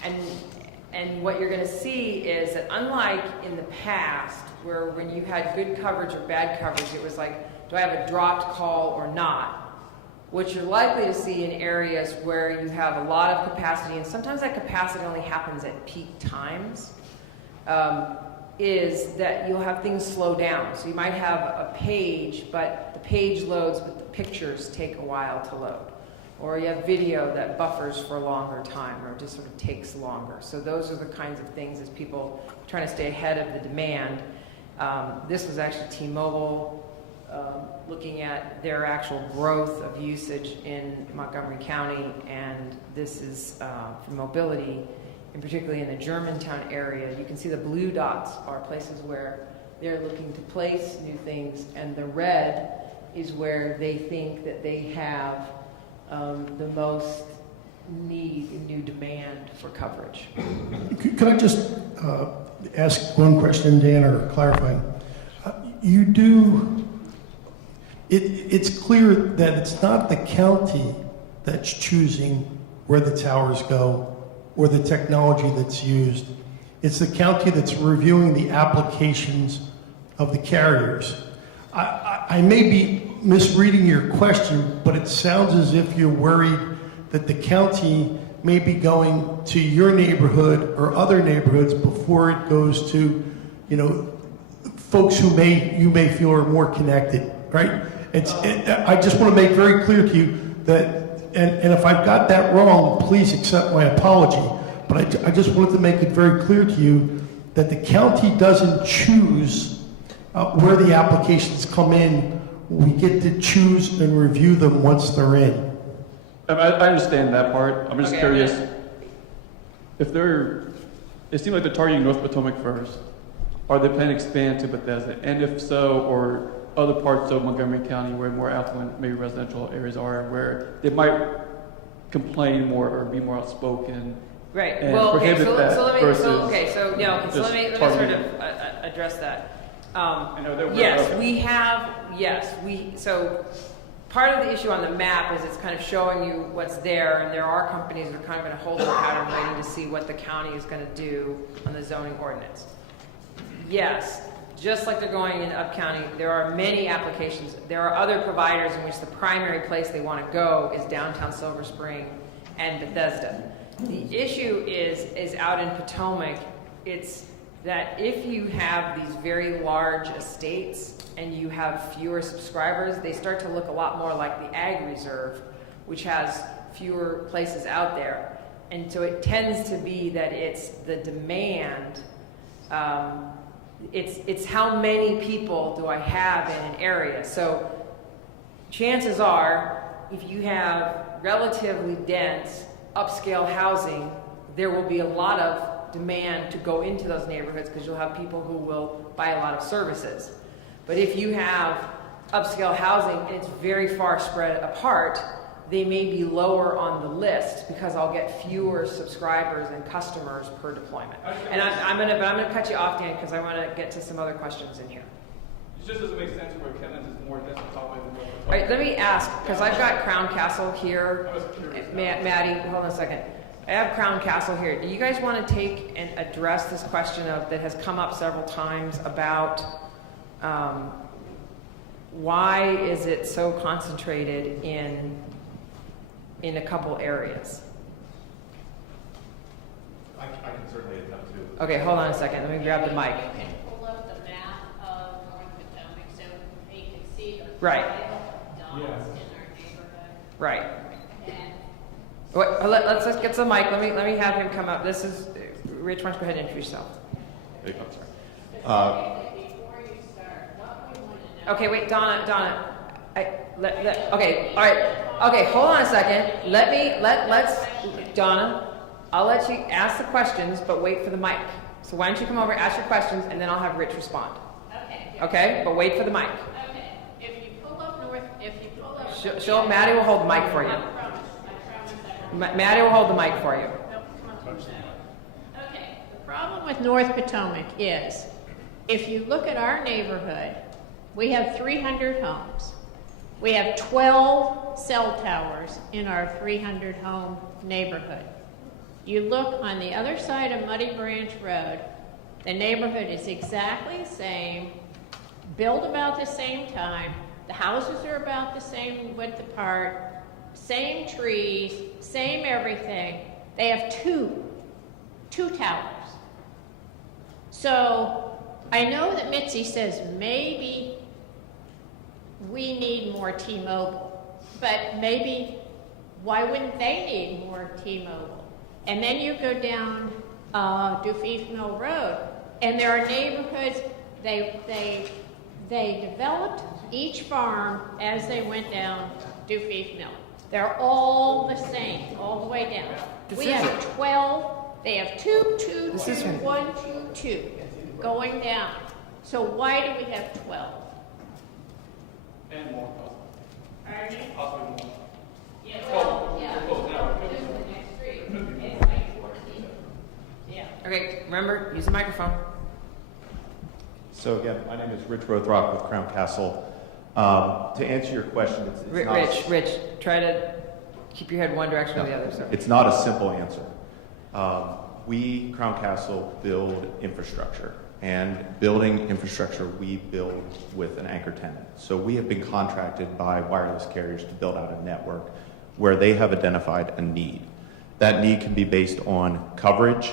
And what you're going to see is that unlike in the past, where when you had good coverage or bad coverage, it was like, do I have a dropped call or not? What you're likely to see in areas where you have a lot of capacity, and sometimes that capacity only happens at peak times, is that you'll have things slow down. So you might have a page, but the page loads, but the pictures take a while to load. Or you have video that buffers for a longer time, or just sort of takes longer. So those are the kinds of things as people trying to stay ahead of the demand. This was actually T-Mobile looking at their actual growth of usage in Montgomery County, and this is for mobility. And particularly in the Germantown area, you can see the blue dots are places where they're looking to place new things, and the red is where they think that they have the most need and new demand for coverage. Could I just ask one question, Dan, or clarifying? It's clear that it's not the county that's choosing where the towers go or the technology that's used. It's the county that's reviewing the applications of the carriers. I may be misreading your question, but it sounds as if you're worried that the county may be going to your neighborhood or other neighborhoods before it goes to, folks who you may feel are more connected, right? I just want to make very clear to you that, and if I've got that wrong, please accept my apology. But I just wanted to make it very clear to you that the county doesn't choose where the applications come in. We get to choose and review them once they're in. I understand that part. I'm just Okay, curious. It seems like they're targeting North Potomac first. are they planning to expand to Bethesda? And if so, or other parts of Montgomery County where more affluent, maybe residential areas are, where they might complain more or be more outspoken. Right. And Well, okay. prohibit that versus So let just me sort targeting. of address that. I know that we're- Yes, we have. Yes, so part of the issue on the map is it's kind of showing you what's there, and there are companies that are kind of in a holding pattern waiting to see what the county is going to do on the zoning ordinance. Yes, just like they're going in Up County, there are many applications. There are other providers in which the primary place they want to go is downtown Silver Spring and Bethesda. The issue is out in Potomac. It's that if you have these very large estates and you have fewer subscribers, they start to look a lot more like the Ag Reserve, which has fewer places out there. And so it tends to be that it's the demand, it's how many people do I have in an area. So chances are, if you have relatively dense upscale housing, there will be a lot of demand to go into those neighborhoods because you'll have people who will buy a lot of services. But if you have upscale housing and it's very far spread apart, they may be lower on the list because I'll get fewer subscribers and customers per deployment. And I'm gonna cut you off, Dan, because I want to get to some other questions in here. It just doesn't make sense where Kentlands is more desktop than North All right, let me ask, because I've got Crown Castle here. Maddie, hold on a second. I have Crown Castle here. Do you guys want to take and address this question that has come up several times about why is it so concentrated in a couple areas? I can certainly attempt to. Okay, hold on a second. Let me grab the mic. You can pull up the map of North Potomac so you can see the Right. dots in our neighborhood. Right. And Wait, let's just get some mic. Let me have him come up. This is Rich. Why don't you go ahead and introduce yourself? I'm sorry. specifically before you start, what we want to know. Okay, wait, Donna. Okay, all right. Okay, hold on a second. Let's Donna. I'll let you ask the questions, but wait for the mic. So why don't you come over, ask your questions, and then I'll have Rich respond. Okay. Okay, but wait for the mic. Okay. If you pull up. Maddie will hold the mic for you. I promise I won't. Maddie will hold the mic for you. Nope, come on, okay, the problem with North Potomac is, if you look at our neighborhood, we have 300 homes. We have 12 cell towers in our 300 home neighborhood. You look on the other side of Muddy Branch Road, the neighborhood is exactly the same, built about the same time, the houses are about the same width apart, same trees, same everything. They have two towers. So I know that Mitzi says maybe we need more T-Mobile, but maybe why wouldn't they need more T-Mobile? And then you go down Dufeef Mill Road, and there are neighborhoods, they developed each farm as they went down Dufeef Mill. They're all the same, all the way down. We have 12, they have 2, 2, 2, 1, 2, 2, going down. So why do we have 12? And more. Pardon me? Possibly more. Yeah, well, yeah. This is the next street. It's like 14. Yeah. Okay, remember, use the microphone. So again, my name is Rich Rothrock with Crown Castle. To answer your question, it's not Rich, try to keep your head one direction or the other, sir. It's not a simple answer. We, Crown Castle, build infrastructure. And building infrastructure, we build with an anchor tenant. So we have been contracted by wireless carriers to build out a network where they have identified a need. That need can be based on coverage,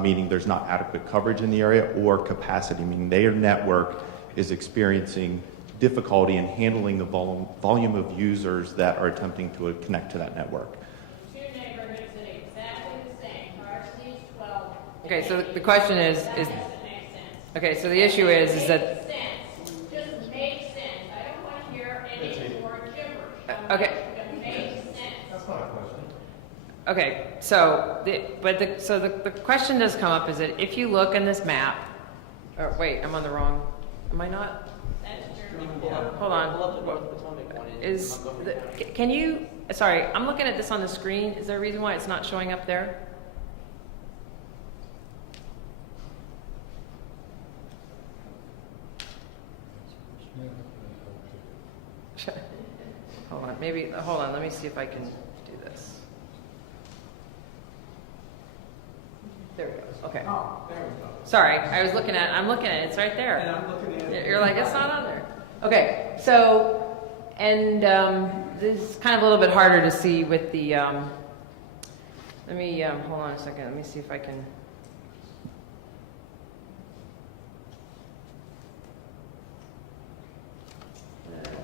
meaning there's not adequate coverage in the area, or capacity, meaning their network is experiencing difficulty in handling the volume of users that are attempting to connect to that network. Two neighborhoods that are exactly the same. Varsity is 12. Okay, so the question is, That doesn't make sense. okay, so the issue is Make that, sense. Just make sense. I don't want to hear any more gibberish. okay. Make sense. Okay, so the question does come up is that if you look in this map, Oh, wait, I'm on the wrong, am I not? That's German. Hold on. Is, can you, sorry, I'm looking at this on the screen. Is there a reason why it's not showing up there? Hold on, maybe, hold on, let me see if I can do this. There we go, okay. Oh, there we go. Sorry, I'm looking at it, it's right there. And I'm looking at it. You're like, it's not on there. Okay, so, and this is kind of a little bit harder to see with the, let me, hold on a second, let me see if I can.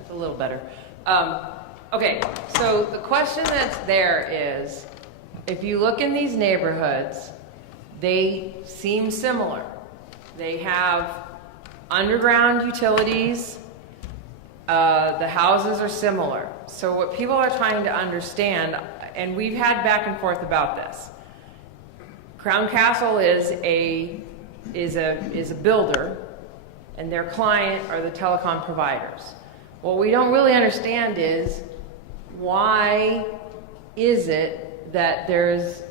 It's a little better. Okay, so the question that's there is, if you look in these neighborhoods, they seem similar. They have underground utilities. The houses are similar. So what people are trying to understand, and we've had back and forth about this. Crown Castle is a builder, and their client are the telecom providers. What we don't really understand is why is it that there's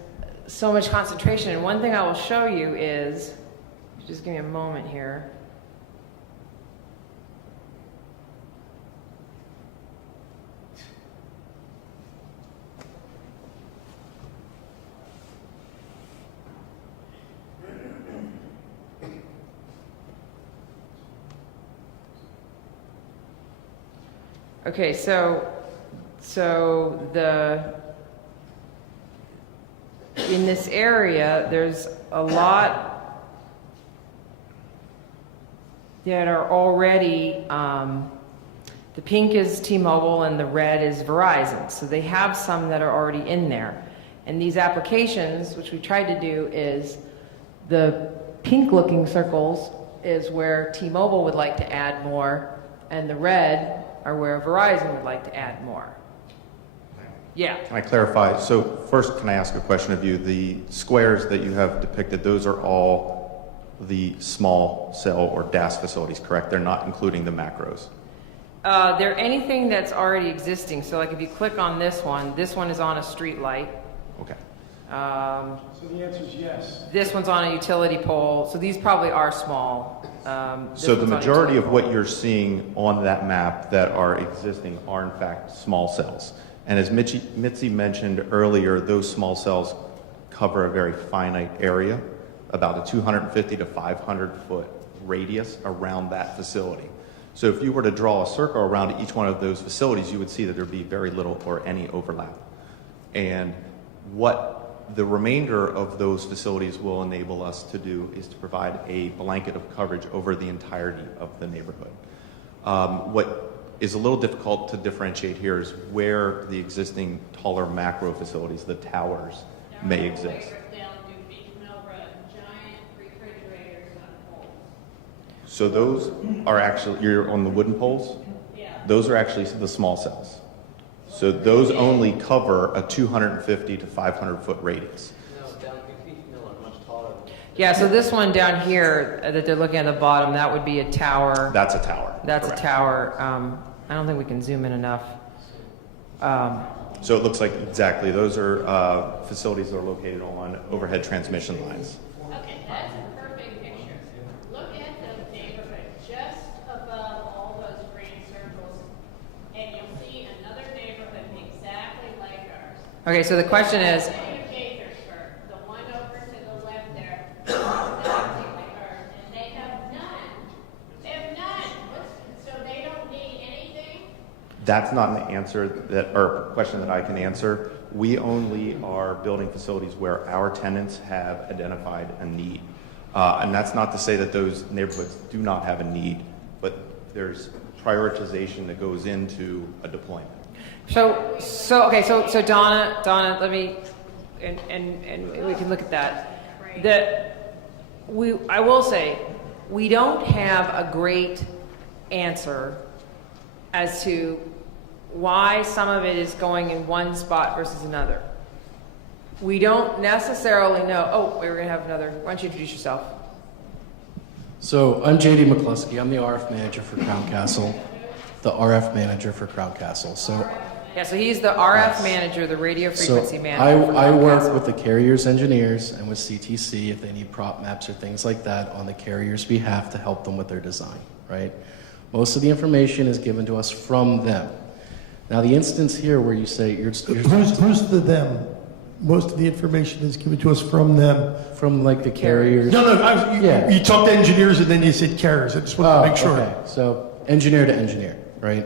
so much concentration. And one thing I will show you is, just give me a moment here. Okay, so in this area, there's a lot that are already, the pink is T-Mobile and the red is Verizon. So they have some that are already in there. And these applications, which we tried to do, is the pink looking circles is where T-Mobile would like to add more, and the red are where Verizon would like to add more. Yeah. Can I clarify? So first, can I ask a question of you? The squares that you have depicted, those are all the small cell or DAS facilities, correct? They're not including the macros. They're anything that's already existing. So like if you click on this one is on a street light. Okay. So the answer is yes. This one's on a utility pole. So these probably are small. So the majority of what you're seeing on that map that are existing are in fact small cells. And as Mitzi mentioned earlier, those small cells cover a very finite area, about a 250 to 500 foot radius around that facility. So if you were to draw a circle around each one of those facilities, you would see that there'd be very little or any overlap. And what the remainder of those facilities will enable us to do is to provide a blanket of coverage over the entirety of the neighborhood. What is a little difficult to differentiate here is where the existing taller macro facilities, the towers, may exist. So those are actually, you're on the wooden poles? Yeah. Those are actually the small cells. So those only cover a 250 to 500 foot radius. No, down 3 feet, no, much taller. Yeah, so this one down here that they're looking at the bottom, that would be a tower. That's a tower. That's correct. a tower. I don't think we can zoom in enough. So it looks like exactly, those are facilities that are located on overhead transmission lines. Okay, that's a perfect picture. Look at the neighborhood just above all those green circles, and you'll see another neighborhood exactly like ours. Okay, so the question is, The one over to the left there, exactly like ours, and they have none. They have none. So they don't need anything? That's not an answer that, or question that I can answer. We only are building facilities where our tenants have identified a need. And that's not to say that those neighborhoods do not have a need, but there's prioritization that goes into a deployment. so Donna, let me, and we can look at that. I will say, we don't have a great answer as to why some of it is going in one spot versus another. We don't necessarily know. Oh, we're going to have another. Why don't you introduce yourself? So I'm JD McCluskey. I'm the RF manager for Crown Castle. The RF manager for Crown Castle. So Yeah, so he's the RF Yes. manager, the radio So frequency manager. for I work Comcast. with the carrier's engineers and with CTC if they need prop maps or things like that on the carrier's behalf to help them with their design, right? Most of the information is given to us from them. Now, the instance here where you say Who's the them? Most of the information is given to us from them. from like the carriers. No, Yeah. you talked to engineers and then you said carriers. I just want to make sure. Okay. So engineer to engineer, right?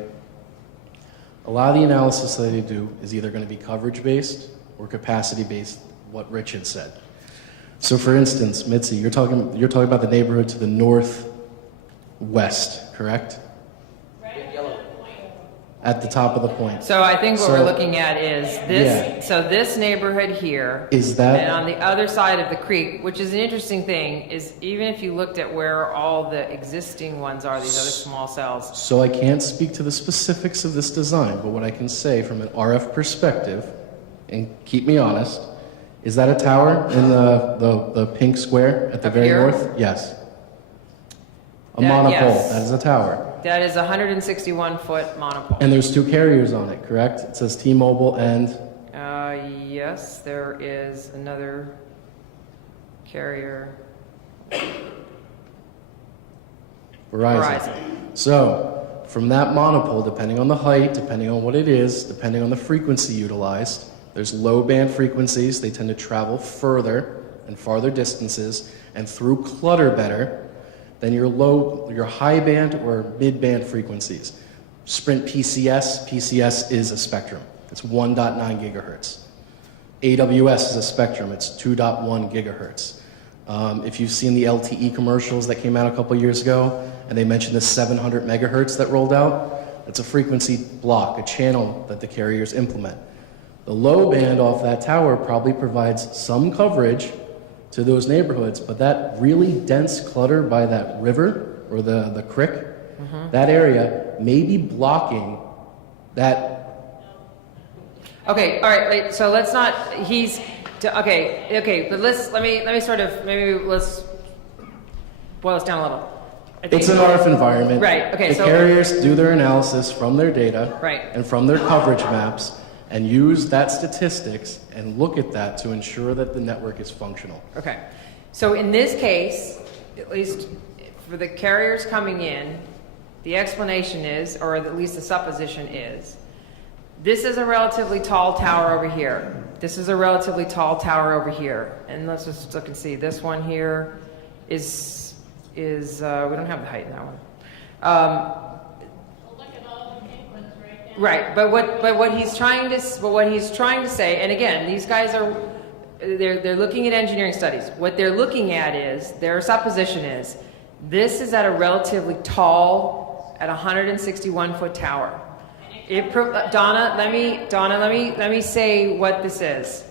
A lot of the analysis that they do is either going to be coverage based or capacity based, what Rich had said. So for instance, Mitzi, you're talking about the neighborhood to the northwest, correct? At the top of the point. So I think what So- we're looking at is this, Yeah. so this neighborhood here. Is that- And on the other side of the creek, which is an interesting thing, is even if you looked at where all the existing ones are, these other small cells. So I can't speak to the specifics of this design, but what I can say from an RF perspective, and keep me honest, is that a tower in the pink square at the Up very here? north? Yes. A That- monopole, yes. that is a tower. That is a 161-foot monopole. And there's two carriers on it, correct? It says T-Mobile and, Yes, there is another carrier. Verizon. So, from that monopole, depending on the height, depending on what it is, depending on the frequency utilized, there's low band frequencies. They tend to travel further and farther distances and through clutter better than your high band or mid band frequencies. Sprint PCS is a spectrum. It's 1.9 gigahertz. AWS is a spectrum. It's 2.1 gigahertz. If you've seen the LTE commercials that came out a couple years ago, and they mentioned the 700 megahertz that rolled out, that's a frequency block, a channel that the carriers implement. The low band off that tower probably provides some coverage to those neighborhoods, but that really dense clutter by that river or the creek, that area may be blocking that. Okay, all right, wait, so let's not, okay, but let me sort of, maybe let's boil this down a little. I think- It's an RF environment. Right, okay, The so- carriers do their analysis from their data Right. and from their coverage maps and use that statistics and look at that to ensure that the network is functional. Okay, so in this case, at least for the carriers coming in, the explanation is, or at least the supposition is, this is a relatively tall tower over here. This is a relatively tall tower over here. And let's just look and see. This one here is we don't have the height in that one. Look at all the pink ones right now. Right, but what he's trying to say, and again, these guys are they're looking at engineering studies. What they're looking at is their supposition is this is at a relatively tall, at a 161-foot tower. Donna, let me say what this is.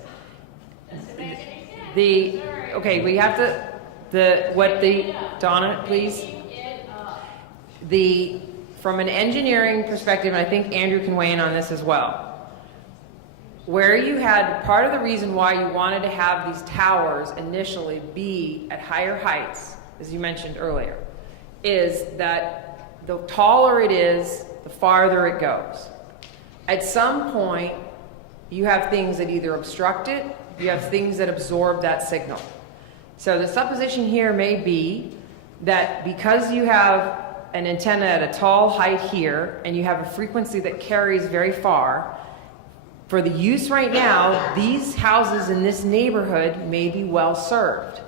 We have to Donna, please. From an engineering perspective, and I think Andrew can weigh in on this as well, where you had part of the reason why you wanted to have these towers initially be at higher heights, as you mentioned earlier, is that the taller it is, the farther it goes. At some point, you have things that either obstruct it, you have things that absorb that signal. So the supposition here may be that because you have an antenna at a tall height here, and you have a frequency that carries very far, for the use right now, these houses in this neighborhood may be well served.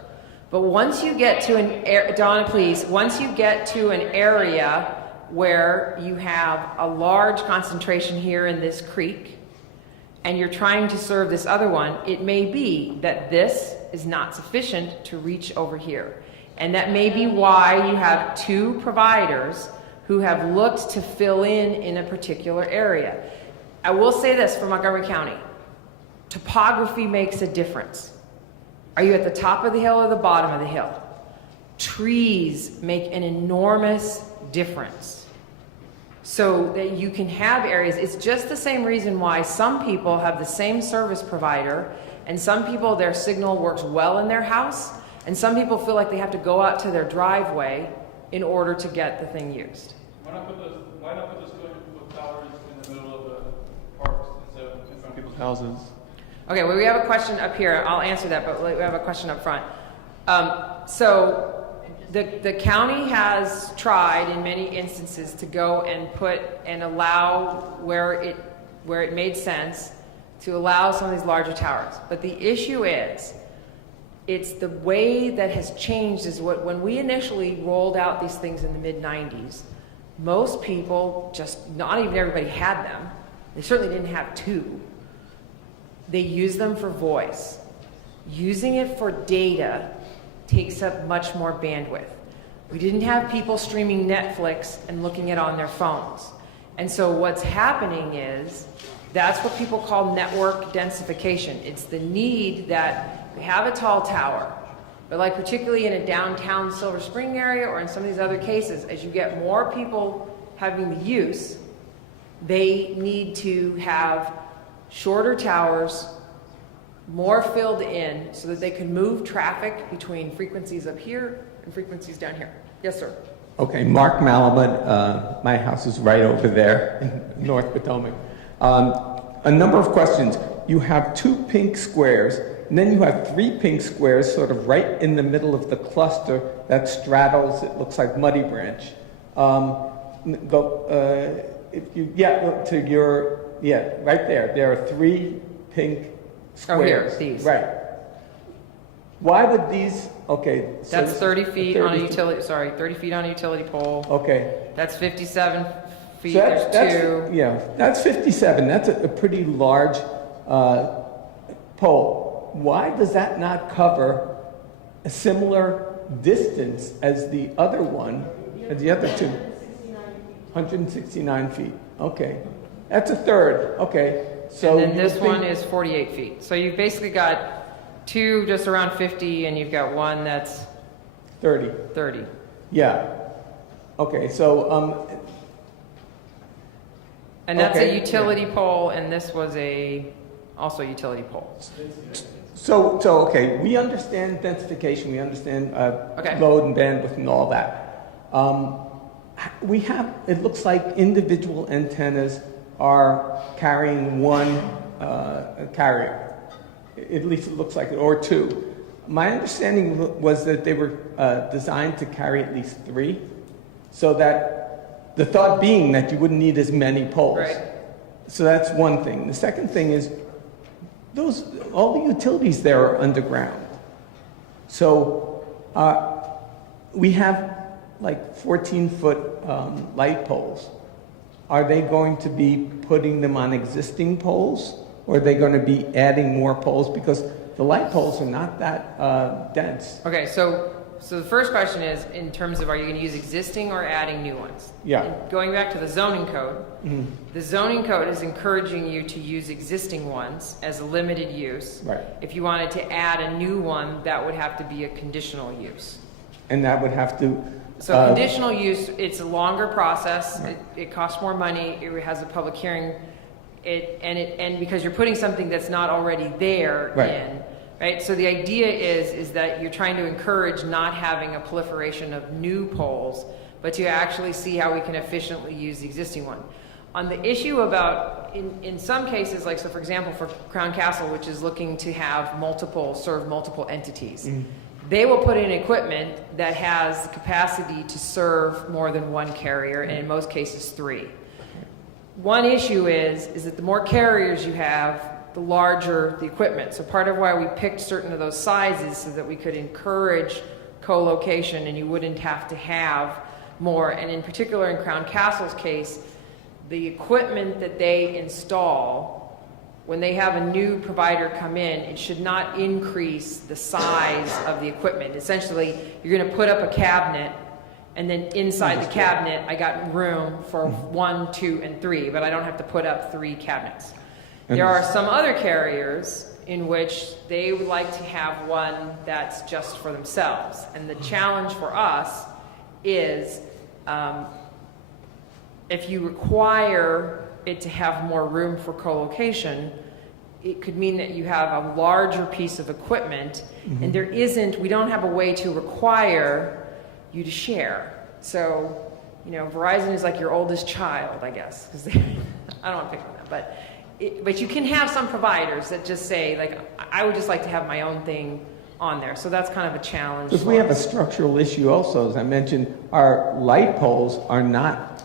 But once you get to Donna, please, once you get to an area where you have a large concentration here in this creek, and you're trying to serve this other one, it may be that this is not sufficient to reach over here. And that may be why you have two providers who have looked to fill in a particular area. I will say this for Montgomery County. Topography makes a difference. Are you at the top of the hill or the bottom of the hill? Trees make an enormous difference. So that you can have areas, it's just the same reason why some people have the same service provider and some people, their signal works well in their house, And some people feel like they have to go out to their driveway in order to get the thing used. Why not put those 200-foot towers in the middle of the parks instead of in front of people's houses? Okay, well, we have a question up here. I'll answer that, but we have a question up front. So the county has tried in many instances to go and put and allow where it made sense to allow some of these larger towers. But the issue is, it's the way that has changed is when we initially rolled out these things in the mid-90s, most people not even everybody had them. They certainly didn't have two. They use them for voice. Using it for data takes up much more bandwidth. We didn't have people streaming Netflix and looking at it on their phones. And so what's happening is, that's what people call network densification. It's the need that we have a tall tower, but like particularly in a downtown Silver Spring area or in some of these other cases, as you get more people having the use, they need to have shorter towers, more filled in, so that they can move traffic between frequencies up here and frequencies down here. Yes, sir. Okay, Mark Malamud, my house is right over there in North Potomac. A number of questions. You have 2 pink squares, and then you have 3 pink squares sort of right in the middle of the cluster that straddles, it looks like Muddy Branch. Right there. There are 3 pink squares. Oh, here, these. Right. Why would these, okay. So That's 30 feet on a utility, 30 feet on a utility pole. Okay. That's 57 feet, So there's 2. Yeah, that's 57. That's a pretty large pole. Why does that not cover a similar distance as the other one, as the other 2? 169 feet. Okay. That's a third. Okay. So and then this one is 48 feet. So you've basically got 2 just around 50, and you've got 1 that's 30. Yeah. Okay. So and that's okay, a utility pole, and this was also a utility pole. So okay, we understand densification, we understand load and bandwidth and all that. We have, it looks like individual antennas are carrying 1 carrier. At least it looks like it, or 2. My understanding was that they were designed to carry at least 3, so that the thought being that you wouldn't need as many poles. Right. So that's one thing. The second thing is, all the utilities there are underground. So we have like 14-foot light poles. Are they going to be putting them on existing poles, or are they going to be adding more poles? Because the light poles are not that dense. Okay, so the first question is, in terms of, are you going to use existing or adding new ones? Yeah. And going back to the zoning code, the zoning code is encouraging you to use existing ones as a limited use. Right. If you wanted to add a new one, that would have to be a conditional use. And that would have to... So conditional use, it's a longer process. Right. It costs more money. It has a public hearing. And because you're putting something that's not already there in. Right? So the idea is that you're trying to encourage not having a proliferation of new poles, but to actually see how we can efficiently use the existing one. On the issue about, in some cases, like, so for example, for Crown Castle, which is looking to have serve multiple entities, they will put in equipment that has the capacity to serve more than 1 carrier, and in most cases 3. One issue is that the more carriers you have, the larger the equipment. So part of why we picked certain of those sizes so that we could encourage co-location and you wouldn't have to have more. And in particular in Crown Castle's case, the equipment that they install, when they have a new provider come in, it should not increase the size of the equipment. Essentially, you're going to put up a cabinet, and then inside the cabinet, I got room for 1, 2, and 3, but I don't have to put up 3 cabinets. There are some other carriers in which they would like to have one that's just for themselves. And the challenge for us is if you require it to have more room for co-location, it could mean that you have a larger piece of equipment, and we don't have a way to require you to share. So, Verizon is like your oldest child, I guess, because I don't want to pick on that, but you can have some providers that just say, like, I would just like to have my own thing on there. So that's kind of a challenge. Because we have a structural issue also, as I mentioned, our light poles are not,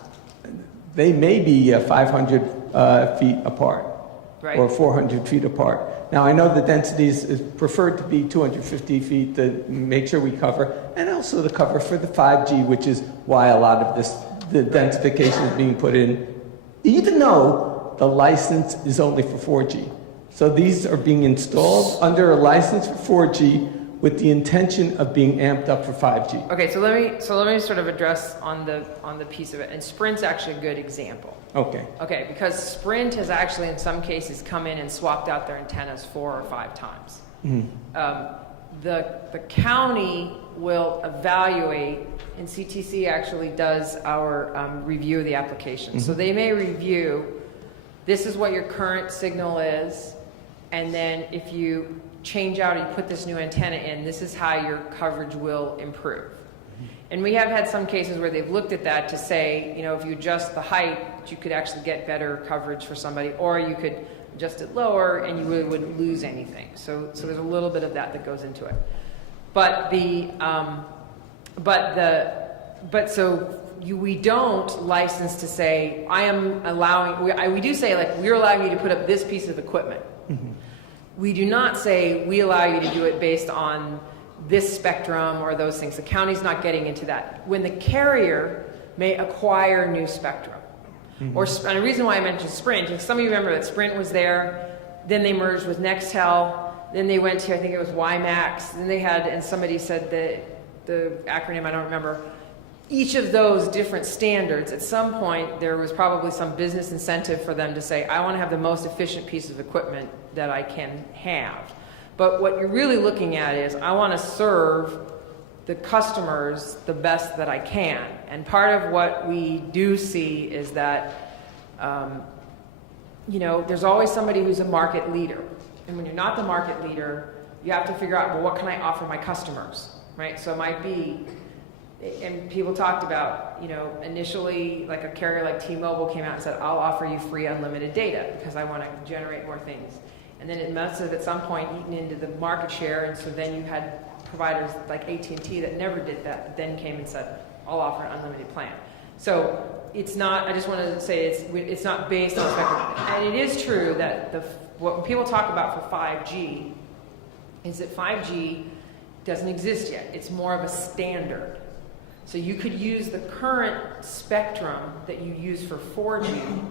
they may be 500 feet apart, right, or 400 feet apart. Now, I know the densities is preferred to be 250 feet to make sure we cover, and also to cover for the 5G, which is why a lot of the densification is being put in, even though the license is only for 4G. So these are being installed under a license for 4G with the intention of being amped up for 5G. Okay, so let me sort of address on the piece of it, and Sprint's actually a good example. Okay, because Sprint has actually in some cases come in and swapped out their antennas 4 or 5 times. The county will evaluate, and CTC actually does our review of the application. So they may review, this is what your current signal is, and then if you change out or you put this new antenna in, this is how your coverage will improve. And we have had some cases where they've looked at that to say, if you adjust the height, you could actually get better coverage for somebody, or you could adjust it lower and you really wouldn't lose anything. So there's a little bit of that goes into it. We don't license to say, we do say, like, we're allowing you to put up this piece of equipment. We do not say we allow you to do it based on this spectrum or those things. The county's not getting into that. When the carrier may acquire new spectrum, and the reason why I mentioned Sprint is some of you remember that Sprint was there, then they merged with Nextel, then they went to, I think it was WiMAX, then they had, and somebody said the acronym, I don't remember. Each of those different standards, at some point, there was probably some business incentive for them to say, I want to have the most efficient piece of equipment that I can have. But what you're really looking at is, I want to serve the customers the best that I can. And part of what we do see is that, there's always somebody who's a market leader. And when you're not the market leader, you have to figure out, well, what can I offer my customers, right? So it might be, and people talked about, initially, like a carrier like T-Mobile came out and said, I'll offer you free unlimited data because I want to generate more things. And then it must have at some point eaten into the market share, and so then you had providers like AT&T that never did that, but then came and said, I'll offer an unlimited plan. So it's not, I just want to say it's not based on spectrum. And it is true that what people talk about for 5G is that 5G doesn't exist yet. It's more of a standard. So you could use the current spectrum that you use for 4G,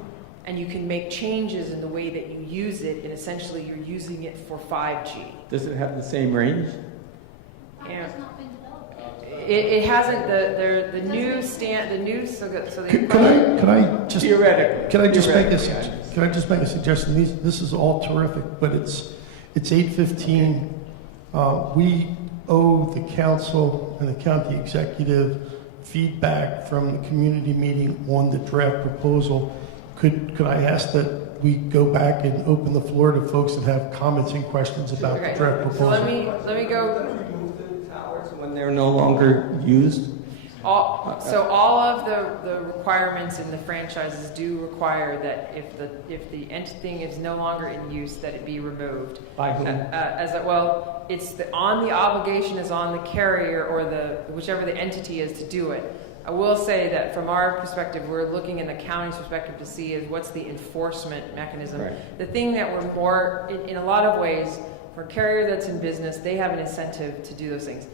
and you can make changes in the way that you use it, and essentially you're using it for 5G. Does it have the same range? Yeah. It hasn't. The new stand. The new. So the Can I just theoretically? Can I just make a suggestion? This is all terrific, but it's 8:15. We owe the council and the county executive feedback from the community meeting on the draft proposal. Could I ask that we go back and open the floor to folks that have comments and questions about the draft proposal? So let me go. Remove the towers when they're no longer used. All of the requirements in the franchises do require that if the thing is no longer in use, that it be removed. By whom? The obligation is on the carrier or whichever the entity is to do it. I will say that from our perspective, we're looking in the county's perspective to see is what's the enforcement mechanism. Right. The thing that we're more, in a lot of ways, for a carrier that's in business, they have an incentive to do those things.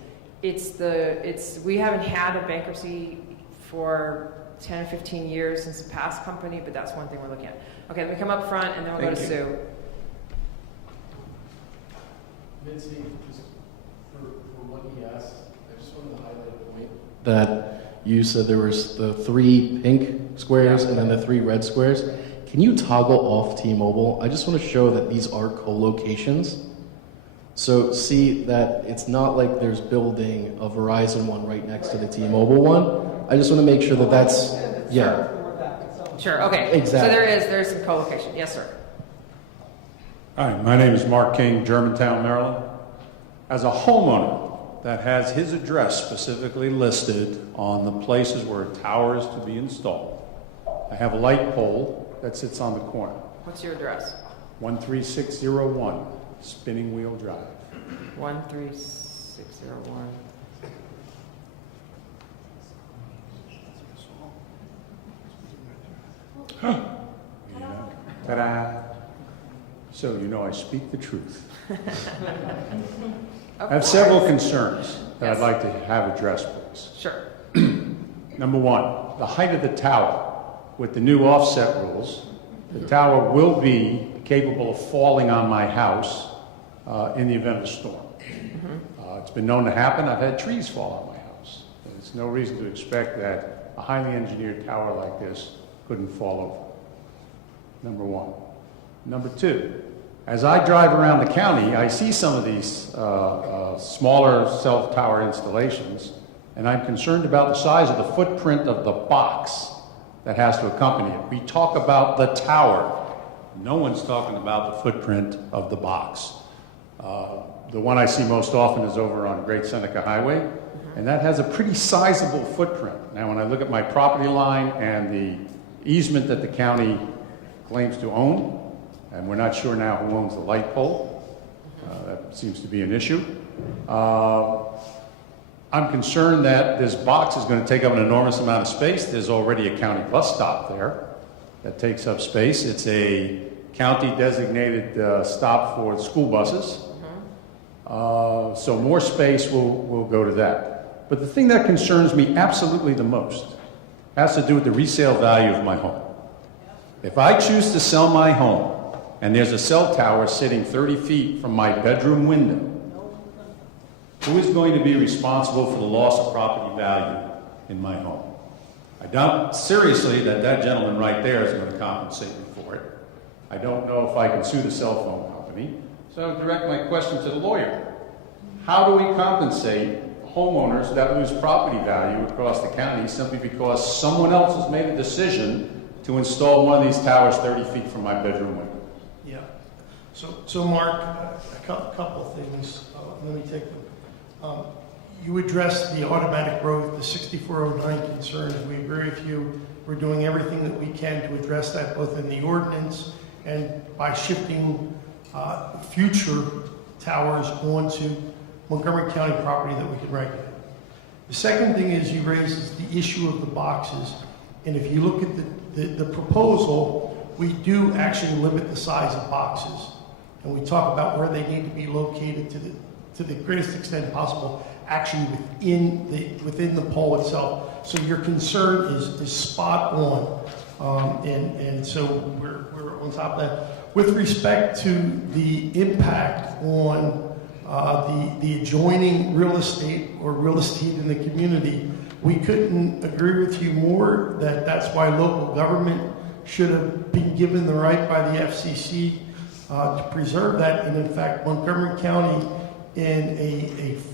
We haven't had a bankruptcy for 10 or 15 years since the past company, but that's one thing we're looking at. Okay, let me come up front and then we'll go to Sue. Mitzi, just for what he asked, I just wanted to highlight a point that you said there was the 3 pink squares and then the 3 red squares. Can you toggle off T-Mobile? I just want to show that these are co-locations. So see that it's not like there's building a Verizon one right next to the T-Mobile one. I just want to make sure that that's, yeah. Sure, okay. Exactly. So there's some co-location. Yes, sir. Hi, my name is Mark King, Germantown, Maryland. As a homeowner that has his address specifically listed on the places where a tower is to be installed, I have a light pole that sits on the corner. What's your address? 13601 Spinning Wheel Drive. 13601. Ta-da! So you know I speak the truth. I have several concerns that I'd like to have addressed, please. Sure. Number one, the height of the tower. With the new offset rules, the tower will be capable of falling on my house in the event of a storm. It's been known to happen. I've had trees fall on my house. There's no reason to expect that a highly engineered tower like this couldn't fall over. Number one. Number two, as I drive around the county, I see some of these smaller self-tower installations, and I'm concerned about the size of the footprint of the box that has to accompany it. We talk about the tower. No one's talking about the footprint of the box. The one I see most often is over on Great Seneca Highway, and that has a pretty sizable footprint. Now, when I look at my property line and the easement that the county claims to own, and we're not sure now who owns the light pole, that seems to be an issue. I'm concerned that this box is going to take up an enormous amount of space. There's already a county bus stop there that takes up space. It's a county-designated stop for school buses. So more space will go to that. But the thing that concerns me absolutely the most has to do with the resale value of my home. If I choose to sell my home and there's a cell tower sitting 30 feet from my bedroom window, who is going to be responsible for the loss of property value in my home? I doubt seriously that that gentleman right there is going to compensate me for it. I don't know if I can sue the cell phone company. So I would direct my question to the lawyer. How do we compensate homeowners that lose property value across the county simply because someone else has made a decision to install one of these towers 30 feet from my bedroom window? Yeah. So Mark, a couple of things. Let me take them. You addressed the automatic growth, the 6409 concerns. We agree with you. We're doing everything that we can to address that, both in the ordinance and by shifting future towers onto Montgomery County property that we can regulate. The second thing is you raised is the issue of the boxes. And if you look at the proposal, we do actually limit the size of boxes. And we talk about where they need to be located to the greatest extent possible, actually within the pole itself. So your concern is spot on, and so we're on top of that. With respect to the impact on the adjoining real estate or real estate in the community, we couldn't agree with you more that that's why local government should have been given the right by the FCC to preserve that. And in fact, Montgomery County, in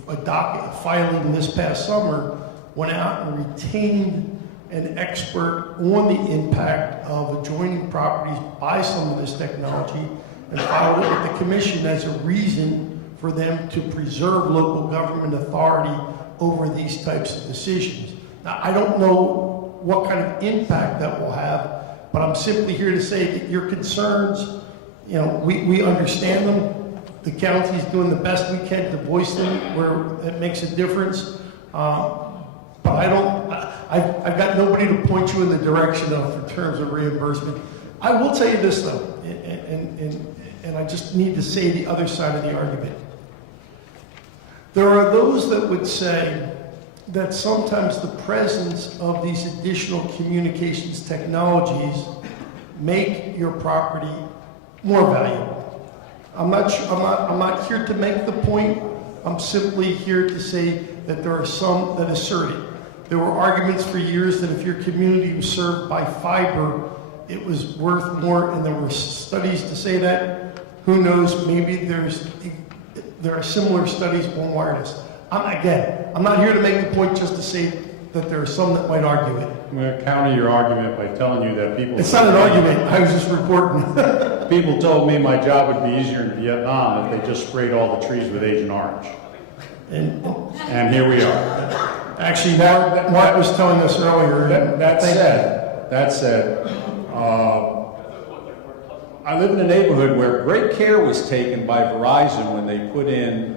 a docket filing this past summer, went out and retained an expert on the impact of adjoining properties by some of this technology and filed it with the commission as a reason for them to preserve local government authority over these types of decisions. Now, I don't know what kind of impact that will have, but I'm simply here to say that your concerns, we understand them. The county's doing the best we can to voice them where it makes a difference. But I've got nobody to point you in the direction of in terms of reimbursement. I will tell you this though, and I just need to say the other side of the argument. There are those that would say that sometimes the presence of these additional communications technologies make your property more valuable. I'm not here to make the point. I'm simply here to say that there are some that assert it. There were arguments for years that if your community was served by fiber, it was worth more, and there were studies to say that. Who knows? Maybe there are similar studies on wireless. I'm not here to make the point just to say that there are some that might argue it. I'm going to counter your argument by telling you that people... It's not an argument, I was just reporting. People told me my job would be easier in Vietnam if they just sprayed all the trees with Agent Orange. And here we are. Actually, Mark was telling us earlier. That said, I live in a neighborhood where great care was taken by Verizon when they put in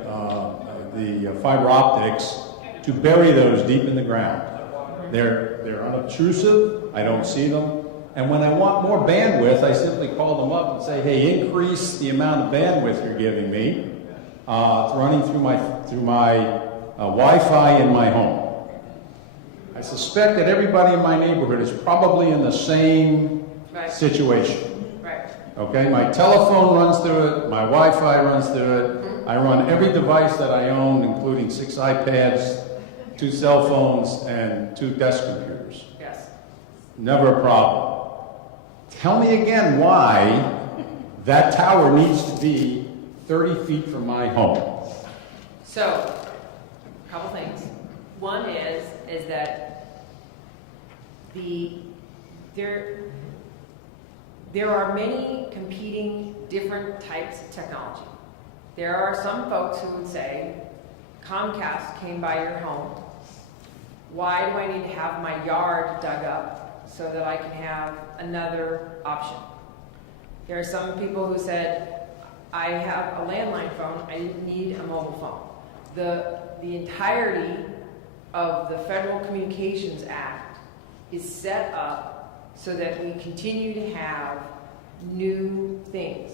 the fiber optics to bury those deep in the ground. They're unobtrusive, I don't see them, and when I want more bandwidth, I simply call them up and say, hey, increase the amount of bandwidth you're giving me. It's running through my Wi-Fi in my home. I suspect that everybody in my neighborhood is probably in the same situation. Right. Okay, my telephone runs through it, my Wi-Fi runs through it. I run every device that I own, including 6 iPads, 2 cell phones, and 2 desk computers. Yes. Never a problem. Tell me again why that tower needs to be 30 feet from my home. So, a couple things. One is that there are many competing different types of technology. There are some folks who would say, Comcast came by your home. Why do I need to have my yard dug up so that I can have another option? There are some people who said, I have a landline phone, I didn't need a mobile phone. The entirety of the Federal Communications Act is set up so that we continue to have new things.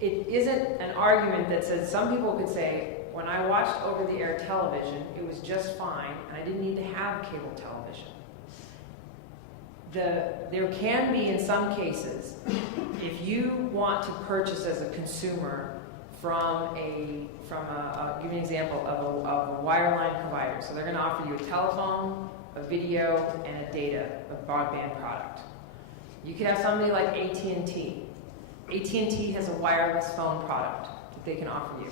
It isn't an argument that says, some people could say, when I watched over-the-air television, it was just fine, and I didn't need to have cable television. There can be, in some cases, if you want to purchase as a consumer from I'll give you an example of a wireline provider. So they're going to offer you a telephone, a video, and a data, a broadband product. You could have somebody like AT&T. AT&T has a wireless phone product that they can offer you.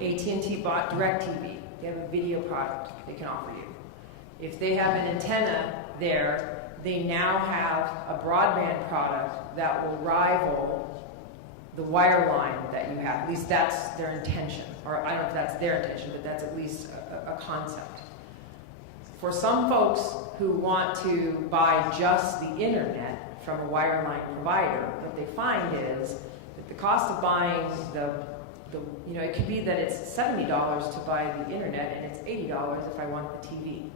AT&T bought DirecTV. They have a video product they can offer you. If they have an antenna there, they now have a broadband product that will rival the wireline that you have. At least that's their intention. Or I don't know if that's their intention, but that's at least a concept. For some folks who want to buy just the internet from a wireline provider, what they find is that the cost of buying it could be that it's $70 to buy the internet and it's $80 if I want the TV.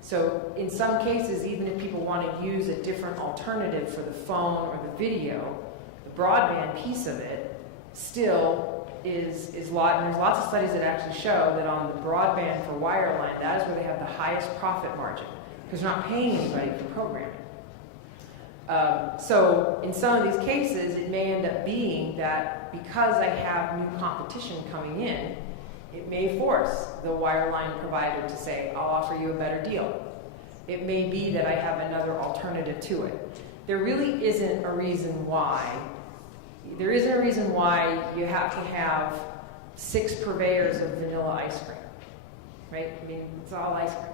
So in some cases, even if people want to use a different alternative for the phone or the video, the broadband piece of it still is a lot. And there's lots of studies that actually show that on the broadband for wireline, that is where they have the highest profit margin because they're not paying anybody for programming. So in some of these cases, it may end up being that because I have new competition coming in, it may force the wireline provider to say, I'll offer you a better deal. It may be that I have another alternative to it. There really isn't a reason why. There isn't a reason why you have to have 6 purveyors of vanilla ice cream, right? I mean, it's all ice cream.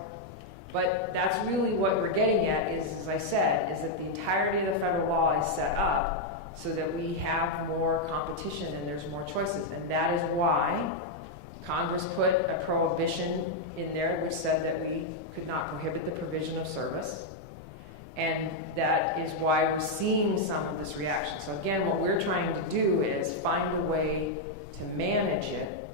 But that's really what we're getting at is, as I said, is that the entirety of the federal law is set up so that we have more competition and there's more choices. And that is why Congress put a prohibition in there which said that we could not prohibit the provision of service. And that is why we're seeing some of this reaction. So again, what we're trying to do is find a way to manage it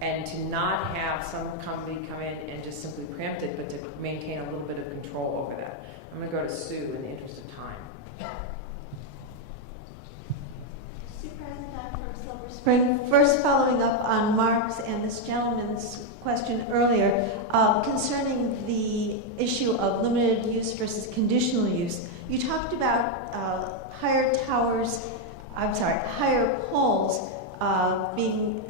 and to not have some company come in and just simply preempt it, but to maintain a little bit of control over that. I'm going to go to Sue in the interest of time. Sue President from Silver Spring. First, following up on Mark's and this gentleman's question earlier concerning the issue of limited use versus conditional use. You talked about higher poles being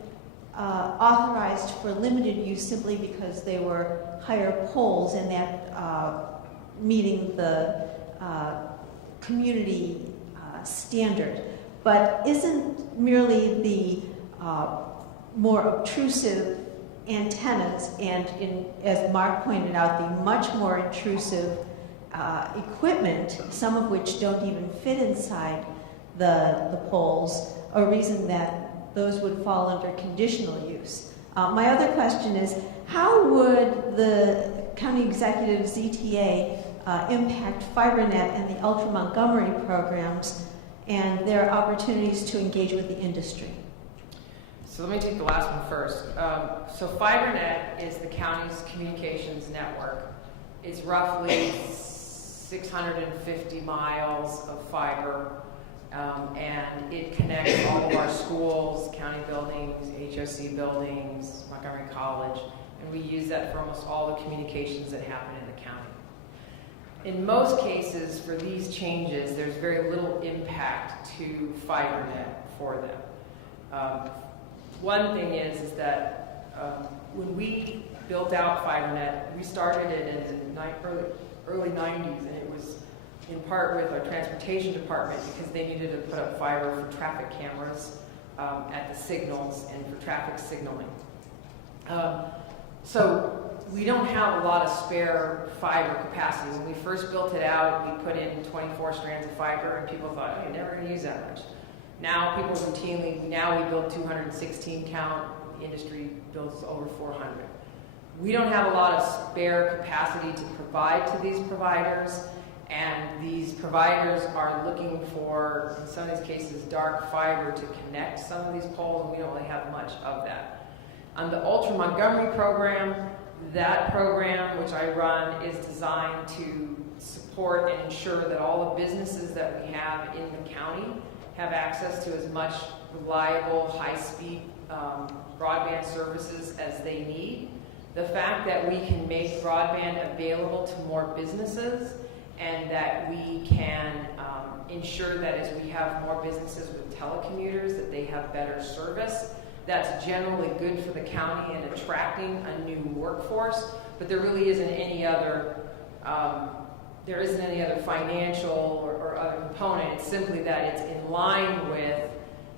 authorized for limited use simply because they were higher poles and that meeting the community standard. But isn't merely the more obtrusive antennas and, as Mark pointed out, the much more intrusive equipment, some of which don't even fit inside the poles, a reason that those would fall under conditional use. My other question is, how would the county executive ZTA impact FiberNet and the Ultra Montgomery programs and their opportunities to engage with the industry? So let me take the last one first. So FiberNet is the county's communications network. It's roughly 650 miles of fiber, and it connects all of our schools, county buildings, HOC buildings, Montgomery College, and we use that for almost all the communications that happen in the county. In most cases, for these changes, there's very little impact to FiberNet for them. One thing is that when we built out FiberNet, we started it in the early 90s, and it was in part with our transportation department because they needed to put up fiber for traffic cameras at the signals and for traffic signaling. So we don't have a lot of spare fiber capacity. When we first built it out, we put in 24 strands of fiber, and people thought, oh, you're never going to use that much. Now people routinely, we build 216 count, the industry builds over 400. We don't have a lot of spare capacity to provide to these providers, and these providers are looking for, in some of these cases, dark fiber to connect some of these poles, and we don't really have much of that. On the Ultra Montgomery program, that program, which I run, is designed to support and ensure that all the businesses that we have in the county have access to as much reliable, high-speed broadband services as they need. The fact that we can make broadband available to more businesses and that we can ensure that as we have more businesses with telecommuters, that they have better service, that's generally good for the county in attracting a new workforce, but there really isn't any other financial or other component. It's simply that it's in line with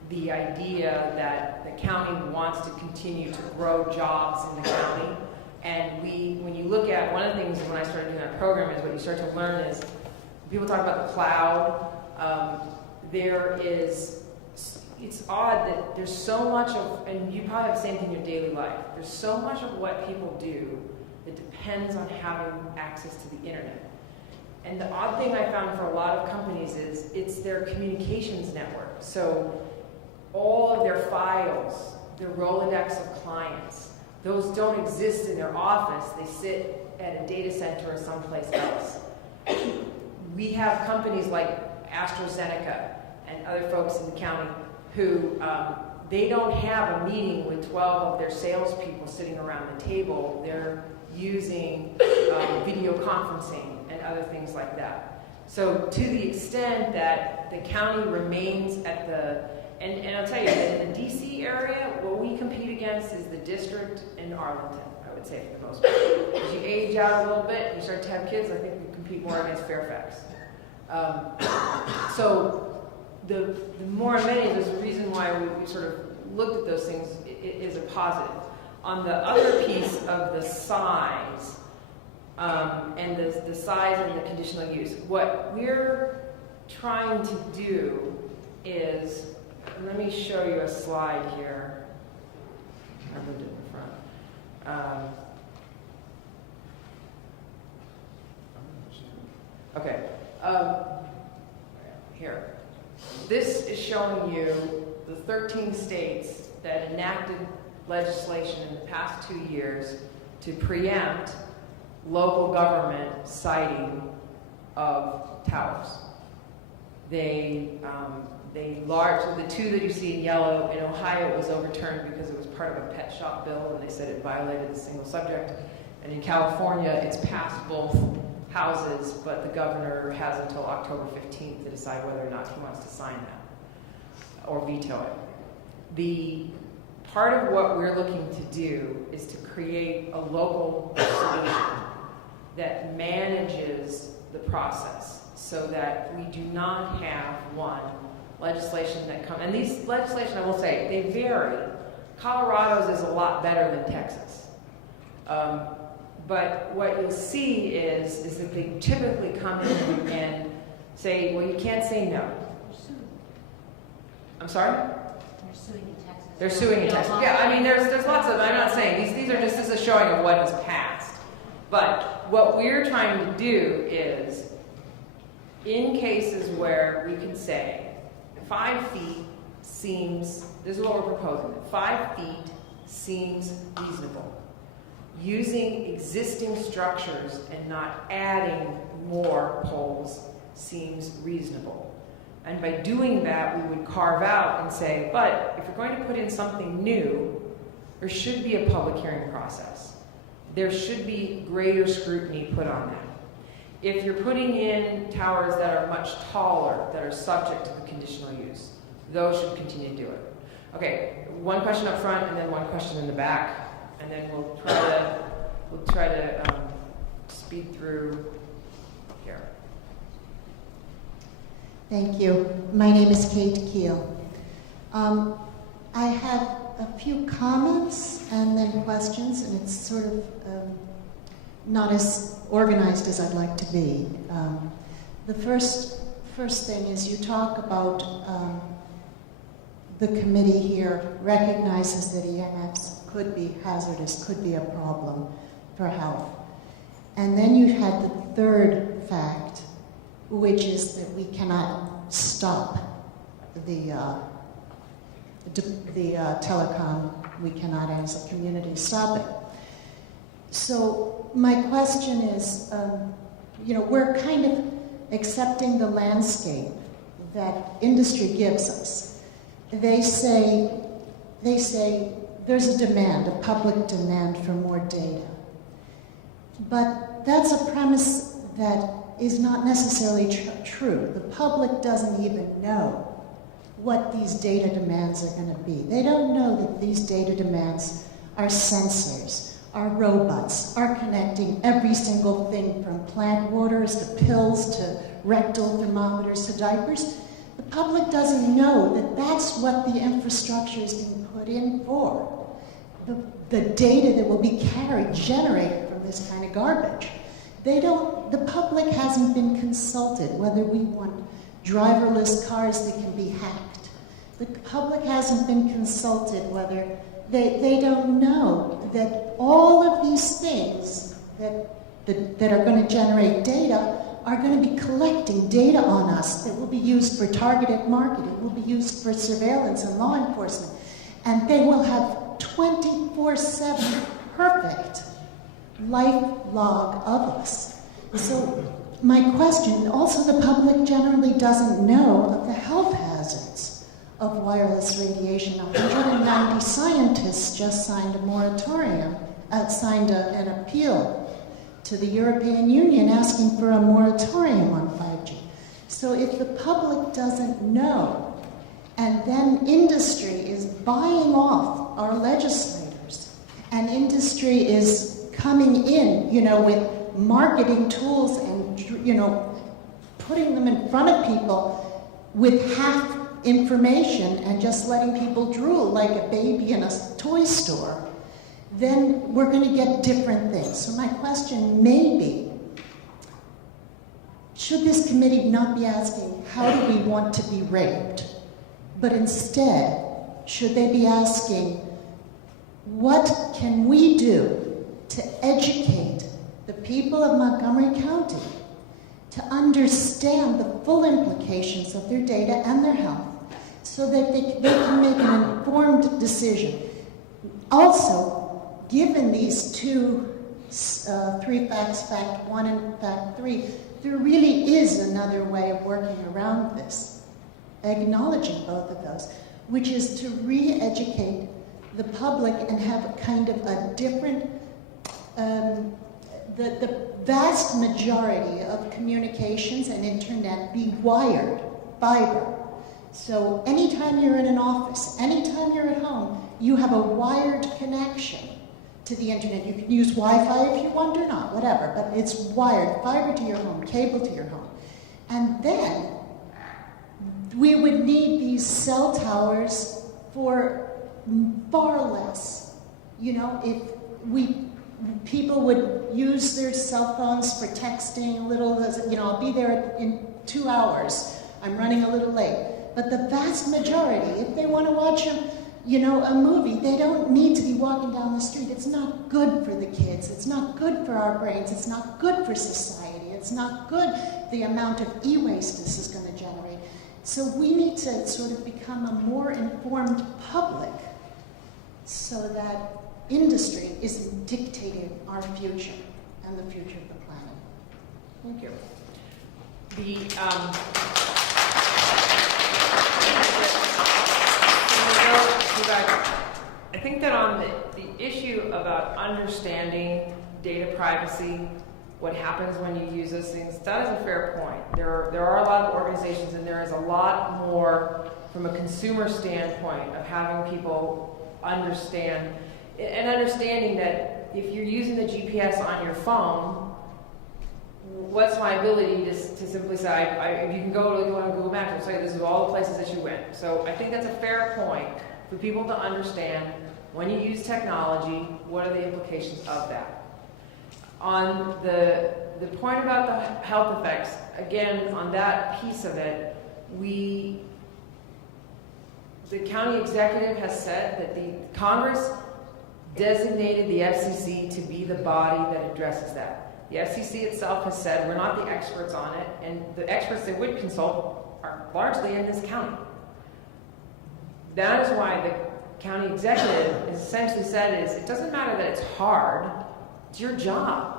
the idea that the county wants to continue to grow jobs in the county. And when you look at, one of the things when I started doing that program is what you start to learn is, people talk about the cloud, it's odd that there's so much of, and you probably have the same thing in your daily life, there's so much of what people do that depends on having access to the internet. And the odd thing I found for a lot of companies is it's their communications network. So all of their files, their Rolodex of clients, those don't exist in their office. They sit at a data center or someplace else. We have companies like AstraZeneca and other folks in the county who they don't have a meeting with 12 of their salespeople sitting around the table. They're using video conferencing and other things like that. So to the extent that the county remains at and I'll tell you, in the DC area, what we compete against is the district and Arlington, I would say, for the most part. As you age out a little bit and you start to have kids, I think we compete more against Fairfax. So the more amenities, there's a reason why we sort of looked at those things is a positive. On the other piece of the size, and the size and the conditional use, what we're trying to do is, let me show you a slide here. I moved it in front. Okay. Here. This is showing you the 13 states that enacted legislation in the past 2 years to preempt local government siting of towers. The two that you see in yellow, in Ohio, it was overturned because it was part of a pet shop bill, and they said it violated the single subject. And in California, it's passed both houses, but the governor has until October 15th to decide whether or not he wants to sign that or veto it. The part of what we're looking to do is to create a local solution that manages the process so that we do not have legislation that comes, and these legislation, I will say, they vary, Colorado's is a lot better than Texas. But what you'll see is that they typically come in and say, well, you can't say no. I'm sorry? They're suing in Texas. They're suing in Texas. Yeah, I mean, there's lots of, I'm not saying, these are just as a showing of what has passed. But what we're trying to do is, in cases where we can say 5 feet seems, this is what we're proposing, 5 feet seems reasonable. Using existing structures and not adding more poles seems reasonable. And by doing that, we would carve out and say, but if you're going to put in something new, there should be a public hearing process. There should be greater scrutiny put on that. If you're putting in towers that are much taller, that are subject to the conditional use, those should continue to do it. Okay, one question up front and then one question in the back, and then we'll try to speed through here. Thank you. My name is Kate Keel. I have a few comments and then questions, and it's sort of not as organized as I'd like to be. The first thing is you talk about the committee here recognizes that EMFs could be hazardous, could be a problem for health. And then you had the third fact, which is that we cannot stop the telecom. We cannot, as a community, stop it. So my question is, we're kind of accepting the landscape that industry gives us. They say there's a demand, a public demand for more data. But that's a premise that is not necessarily true. The public doesn't even know what these data demands are going to be. They don't know that these data demands are sensors, are robots, are connecting every single thing from plant waters to pills to rectal thermometers to diapers. The public doesn't know that that's what the infrastructure is being put in for. The data that will be generated from this kind of garbage. The public hasn't been consulted whether we want driverless cars that can be hacked. The public hasn't been consulted whether they don't know that all of these things that are going to generate data are going to be collecting data on us that will be used for targeted marketing, will be used for surveillance and law enforcement. And they will have 24/7 perfect life log of us. So my question, also the public generally doesn't know of the health hazards of wireless radiation. 190 scientists just signed a moratorium, signed an appeal to the European Union asking for a moratorium on 5G. So if the public doesn't know, and then industry is buying off our legislators, and industry is coming in, with marketing tools and, putting them in front of people with half information and just letting people drool like a baby in a toy store, then we're going to get different things. So my question may be, should this committee not be asking, how do we want to be raped? But instead, should they be asking, what can we do to educate the people of Montgomery County to understand the full implications of their data and their health so that they can make an informed decision? Also, given these three facts, fact 1 and fact 3, there really is another way of working around this, acknowledging both of those, which is to re-educate the public and have a kind of a different, the vast majority of communications and internet be wired, fiber. So anytime you're in an office, anytime you're at home, you have a wired connection to the internet. You can use Wi-Fi if you want or not, whatever, but it's wired, fiber to your home, cable to your home. And then we would need these cell towers for far less. You know, if people would use their cell phones for texting, I'll be there in 2 hours. I'm running a little late. But the vast majority, if they want to watch a movie, they don't need to be walking down the street. It's not good for the kids. It's not good for our brains. It's not good for society. It's not good the amount of e-waste this is going to generate. So we need to sort of become a more informed public so that industry isn't dictating our future and the future of the planet. Thank you. I think that on the issue about understanding data privacy, what happens when you use those things, that is a fair point. There are a lot of organizations, and there is a lot more from a consumer standpoint of having people understand, and understanding that if you're using the GPS on your phone, what's my ability to simply say, if you can go on Google Maps and say this is all the places that you went. So I think that's a fair point for people to understand when you use technology, what are the implications of that. On the point about the health effects, again, on that piece of it, the county executive has said that the Congress designated the FCC to be the body that addresses that. The FCC itself has said we're not the experts on it, and the experts they would consult are largely in this county. That is why the county executive has essentially said it doesn't matter that it's hard, it's your job.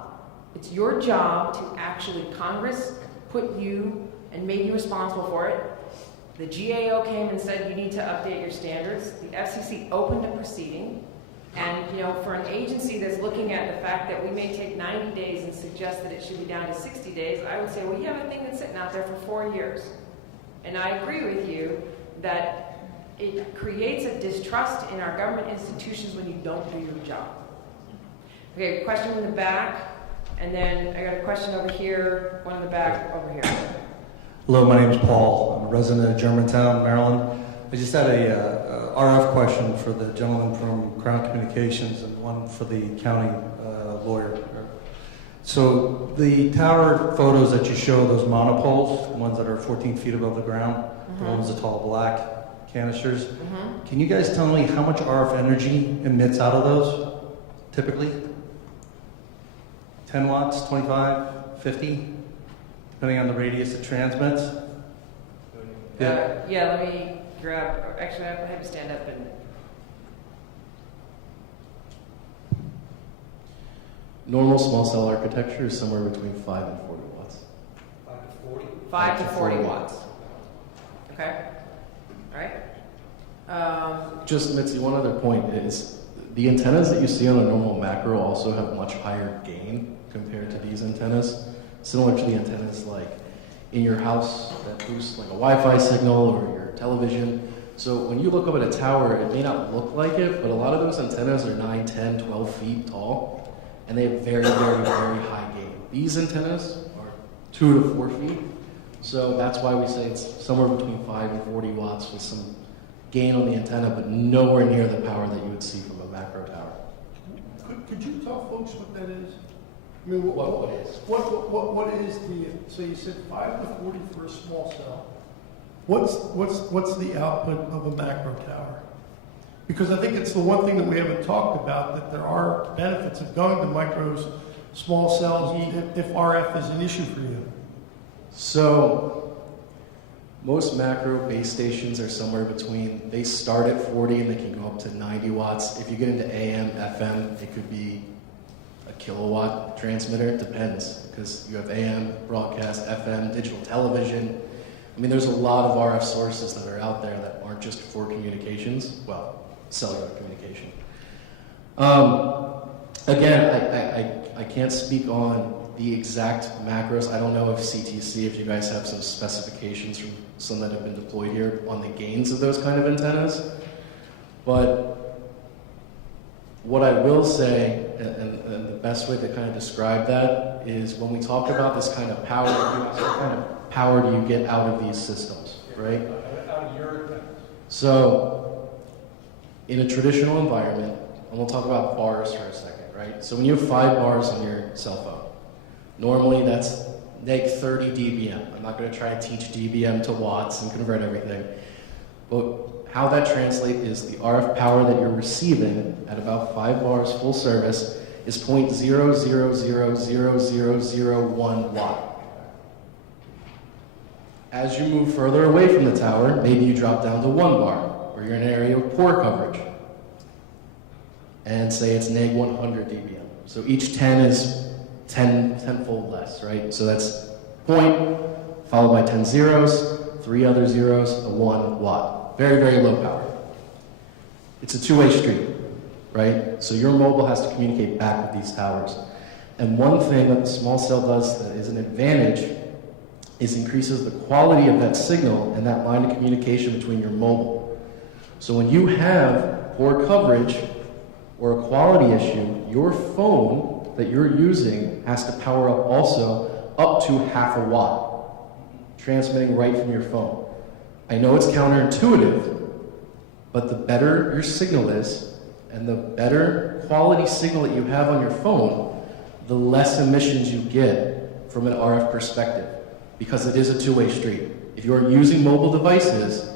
It's your job to actually, Congress put you and made you responsible for it. The GAO came and said you need to update your standards. The FCC opened a proceeding. And, for an agency that's looking at the fact that we may take 90 days and suggest that it should be down to 60 days, I would say, well, you have a thing that's sitting out there for 4 years. And I agree with you that it creates a distrust in our government institutions when you don't do your job. Okay, question in the back, and then I got a question over here, one in the back over here. Hello, my name is Paul. I'm a resident of Germantown, Maryland. I just had a RF question for the gentleman from Crown Communications and one for the county lawyer. So the tower photos that you show, those monopoles, the ones that are 14 feet above the ground, the ones with the tall black canisters, can you guys tell me how much RF energy emits out of those, typically? 10 watts, 25, 50, depending on the radius it transmits? Yeah, let me grab, actually I have to stand up and... Normal small cell architecture is somewhere between 5 and 40 watts. 5 to 40? 5 to 40 watts. Okay. All right. Just, Mitzi, one other point is the antennas that you see on a normal macro also have much higher gain compared to these antennas, similar to the antennas like in your house that boost like a Wi-Fi signal or your television. So when you look up at a tower, it may not look like it, but a lot of those antennas are 9, 10, 12 feet tall, and they have very, very, very high gain. These antennas are 2 to 4 feet, so that's why we say it's somewhere between 5 and 40 watts with some gain on the antenna, but nowhere near the power that you would see from a macro tower. Could you tell folks what that is? I mean, what is the, so you said 5 to 40 for a small cell. What's the output of a macro tower? Because I think it's the one thing that we haven't talked about, that there are benefits of going to micros, small cells, if RF is an issue for you. So most macro base stations are somewhere between, they start at 40 and they can go up to 90 watts. If you get into AM, FM, it could be a kilowatt transmitter, it depends, because you have AM, broadcast, FM, digital television. I mean, there's a lot of RF sources that are out there that aren't just for communications, well, cellular communication. Again, I can't speak on the exact macros. I don't know if CTC, if you guys have some specifications from some that have been deployed here on the gains of those kind of antennas. But what I will say, and the best way to kind of describe that is when we talk about this kind of power, what kind of power do you get out of these systems, right? Out of your antennas. So In a traditional environment, and we'll talk about bars for a second, right? So when you have 5 bars on your cell phone, normally that's neg 30 dBm. I'm not going to try to teach dBm to watts and convert everything. But how that translates is the RF power that you're receiving at about 5 bars full service is 0.000001 watt. As you move further away from the tower, maybe you drop down to 1 bar, or you're in an area of poor coverage. And say it's neg 100 dBm. So each 10 is 10-fold less, right? So that's point, followed by 10 zeros, 3 other zeros, a 1 watt. Very, very low power. It's a two-way street, right? So your mobile has to communicate back with these towers. And one thing that the small cell does that is an advantage is increases the quality of that signal and that line of communication between your mobile. So when you have poor coverage or a quality issue, your phone that you're using has to power up also up to half a watt, transmitting right from your phone. I know it's counterintuitive, but the better your signal is, and the better quality signal that you have on your phone, the less emissions you get from an RF perspective, because it is a two-way street. If you're using mobile devices,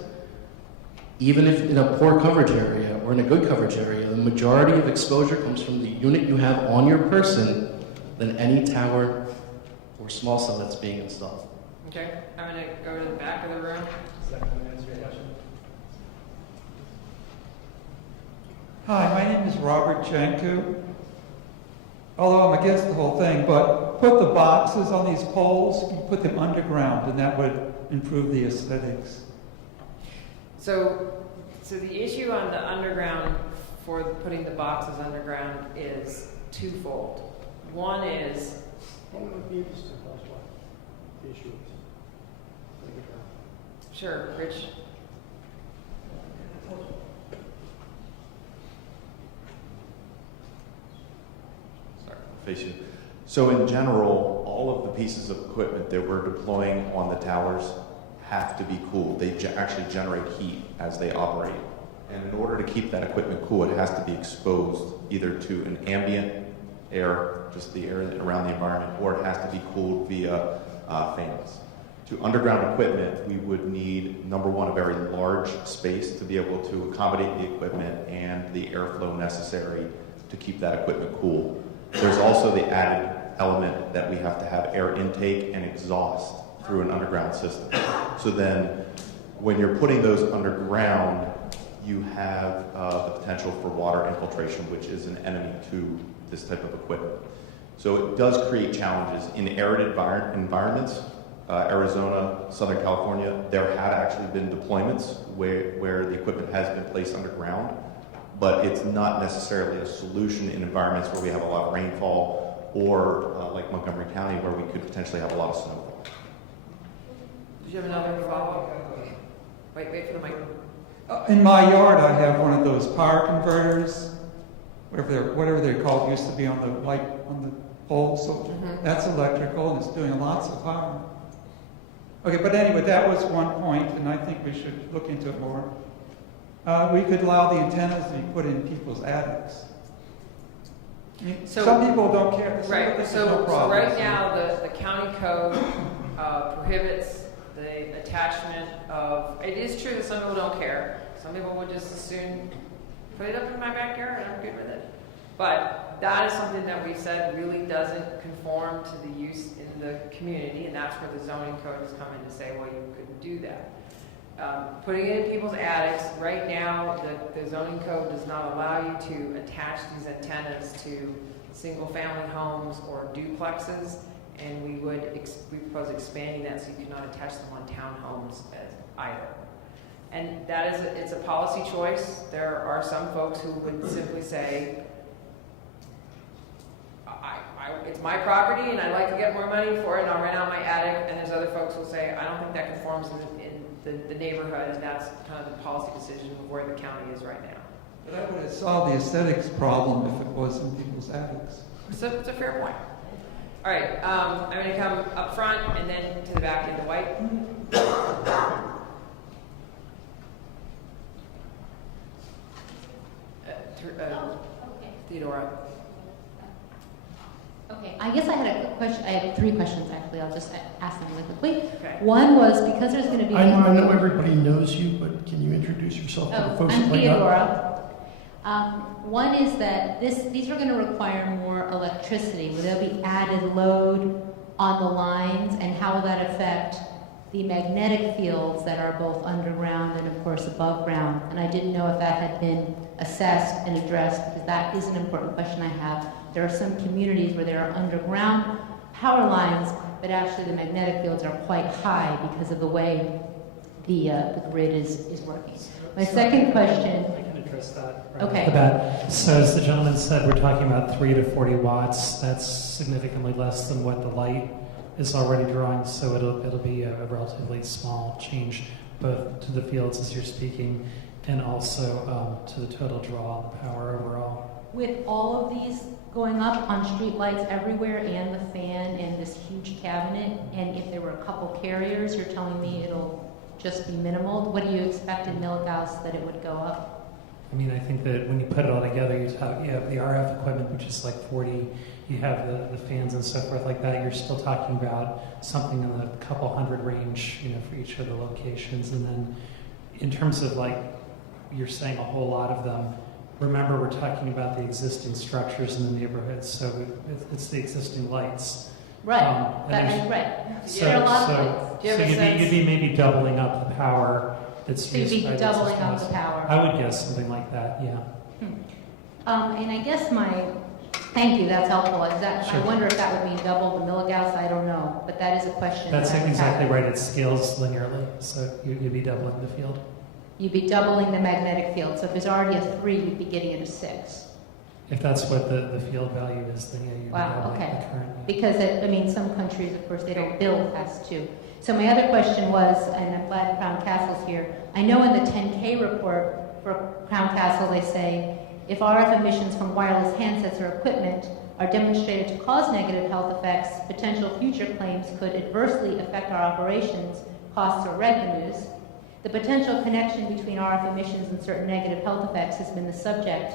even if in a poor coverage area or in a good coverage area, the majority of exposure comes from the unit you have on your person than any tower or small cell that's being installed. Okay, I'm going to go to the back of the room. Hi, my name is Robert Janku. Although I'm against the whole thing, but put the boxes on these poles, you put them underground, and that would improve the aesthetics. So the issue on the underground for putting the boxes underground is twofold. One is. Sure, Rich. Face you. So in general, all of the pieces of equipment that we're deploying on the towers have to be cooled. They actually generate heat as they operate. And in order to keep that equipment cool, it has to be exposed either to an ambient air, just the air around the environment, or it has to be cooled via fans. To underground equipment, we would need, number one, a very large space to be able to accommodate the equipment and the airflow necessary to keep that equipment cool. There's also the added element that we have to have air intake and exhaust through an underground system. So then when you're putting those underground, you have the potential for water infiltration, which is an enemy to this type of equipment. So it does create challenges. In arid environments, Arizona, Southern California, there had actually been deployments where the equipment has been placed underground, but it's not necessarily a solution in environments where we have a lot of rainfall or like Montgomery County where we could potentially have a lot of snowfall. Did you have another follow-up? Wait for the mic. In my yard, I have one of those power converters, whatever they're called, used to be on the light on the pole. So that's electrical, and it's doing lots of power. Okay, but anyway, that was one point, and I think we should look into it more. We could allow the antennas to be put in people's attics. I mean, some people don't care. Right. So right now, the county code prohibits the attachment of. It is true that some people don't care. Some people would just as soon put it up in my backyard, and I'm good with it. But that is something that we've said really doesn't conform to the use in the community, and that's where the zoning code has come in to say, well, you couldn't do that. Putting it in people's attics, right now, the zoning code does not allow you to attach these antennas to single-family homes or duplexes, and we propose expanding that so you cannot attach them on townhomes either. And that is, it's a policy choice. There are some folks who would simply say, it's my property and I'd like to get more money for it and I'll rent out my attic, and there's other folks who will say, I don't think that conforms in the neighborhood, and that's kind of the policy decision of where the county is right now. But that would have solved the aesthetics problem if it was in people's attics. So it's a fair point. All right, I'm going to come up front and then to the back into white. Theodora. Okay, I guess I had a question. I have 3 questions actually. I'll just ask them really quickly. Okay. One was because there's going to be I more. know everybody knows you, but can you introduce yourself to the folks I'm that might not? Theodora. One is that these are going to require more electricity. Will there be added load on the lines, and how will that affect the magnetic fields that are both underground and, of course, above ground? And I didn't know if that had been assessed and addressed, because that is an important question I have. There are some communities where there are underground power lines, but actually the magnetic fields are quite high because of the way the grid is working. My second question. I can address that right Okay. off the bat. So as the gentleman said, we're talking about 3 to 40 watts. That's significantly less than what the light is already drawing. So it'll be a relatively small change, both to the fields as you're speaking, and also to the total draw of the power overall. With all of these going up on street lights everywhere and the fan and this huge cabinet, and if there were a couple carriers, you're telling me it'll just be minimal? What do you expect in milligauss that it would go up? I mean, I think that when you put it all together, you have the RF equipment, which is like 40, you have the fans and so forth like that. You're still talking about something in the couple hundred range, for each of the locations. And then in terms of like, you're saying a whole lot of them, remember we're talking about the existing structures in the neighborhood, so it's the existing lights. Right, right. So, there are a lot of lights. So you'd be maybe doubling up the power that's So you'd used be by doubling the up the power. I would guess something like that, yeah. And I guess thank you, that's helpful. I Sure. wonder if that would mean double the milligauss, I don't know, but that is a question. That's that I would exactly have. right. It scales linearly, so you'd be doubling the field. You'd be doubling the magnetic field, so if there's already a 3, you'd be getting it a 6. If that's what the field value is, then yeah, you'd Wow, be doubling okay. the current. Because, some countries, of course, they don't bill S2. So my other question was, and I'm glad Crown Castle's here, I know in the 10K report for Crown Castle they say, if RF emissions from wireless handsets or equipment are demonstrated to cause negative health effects, potential future claims could adversely affect our operations, costs, or revenues. The potential connection between RF emissions and certain negative health effects has been the subject,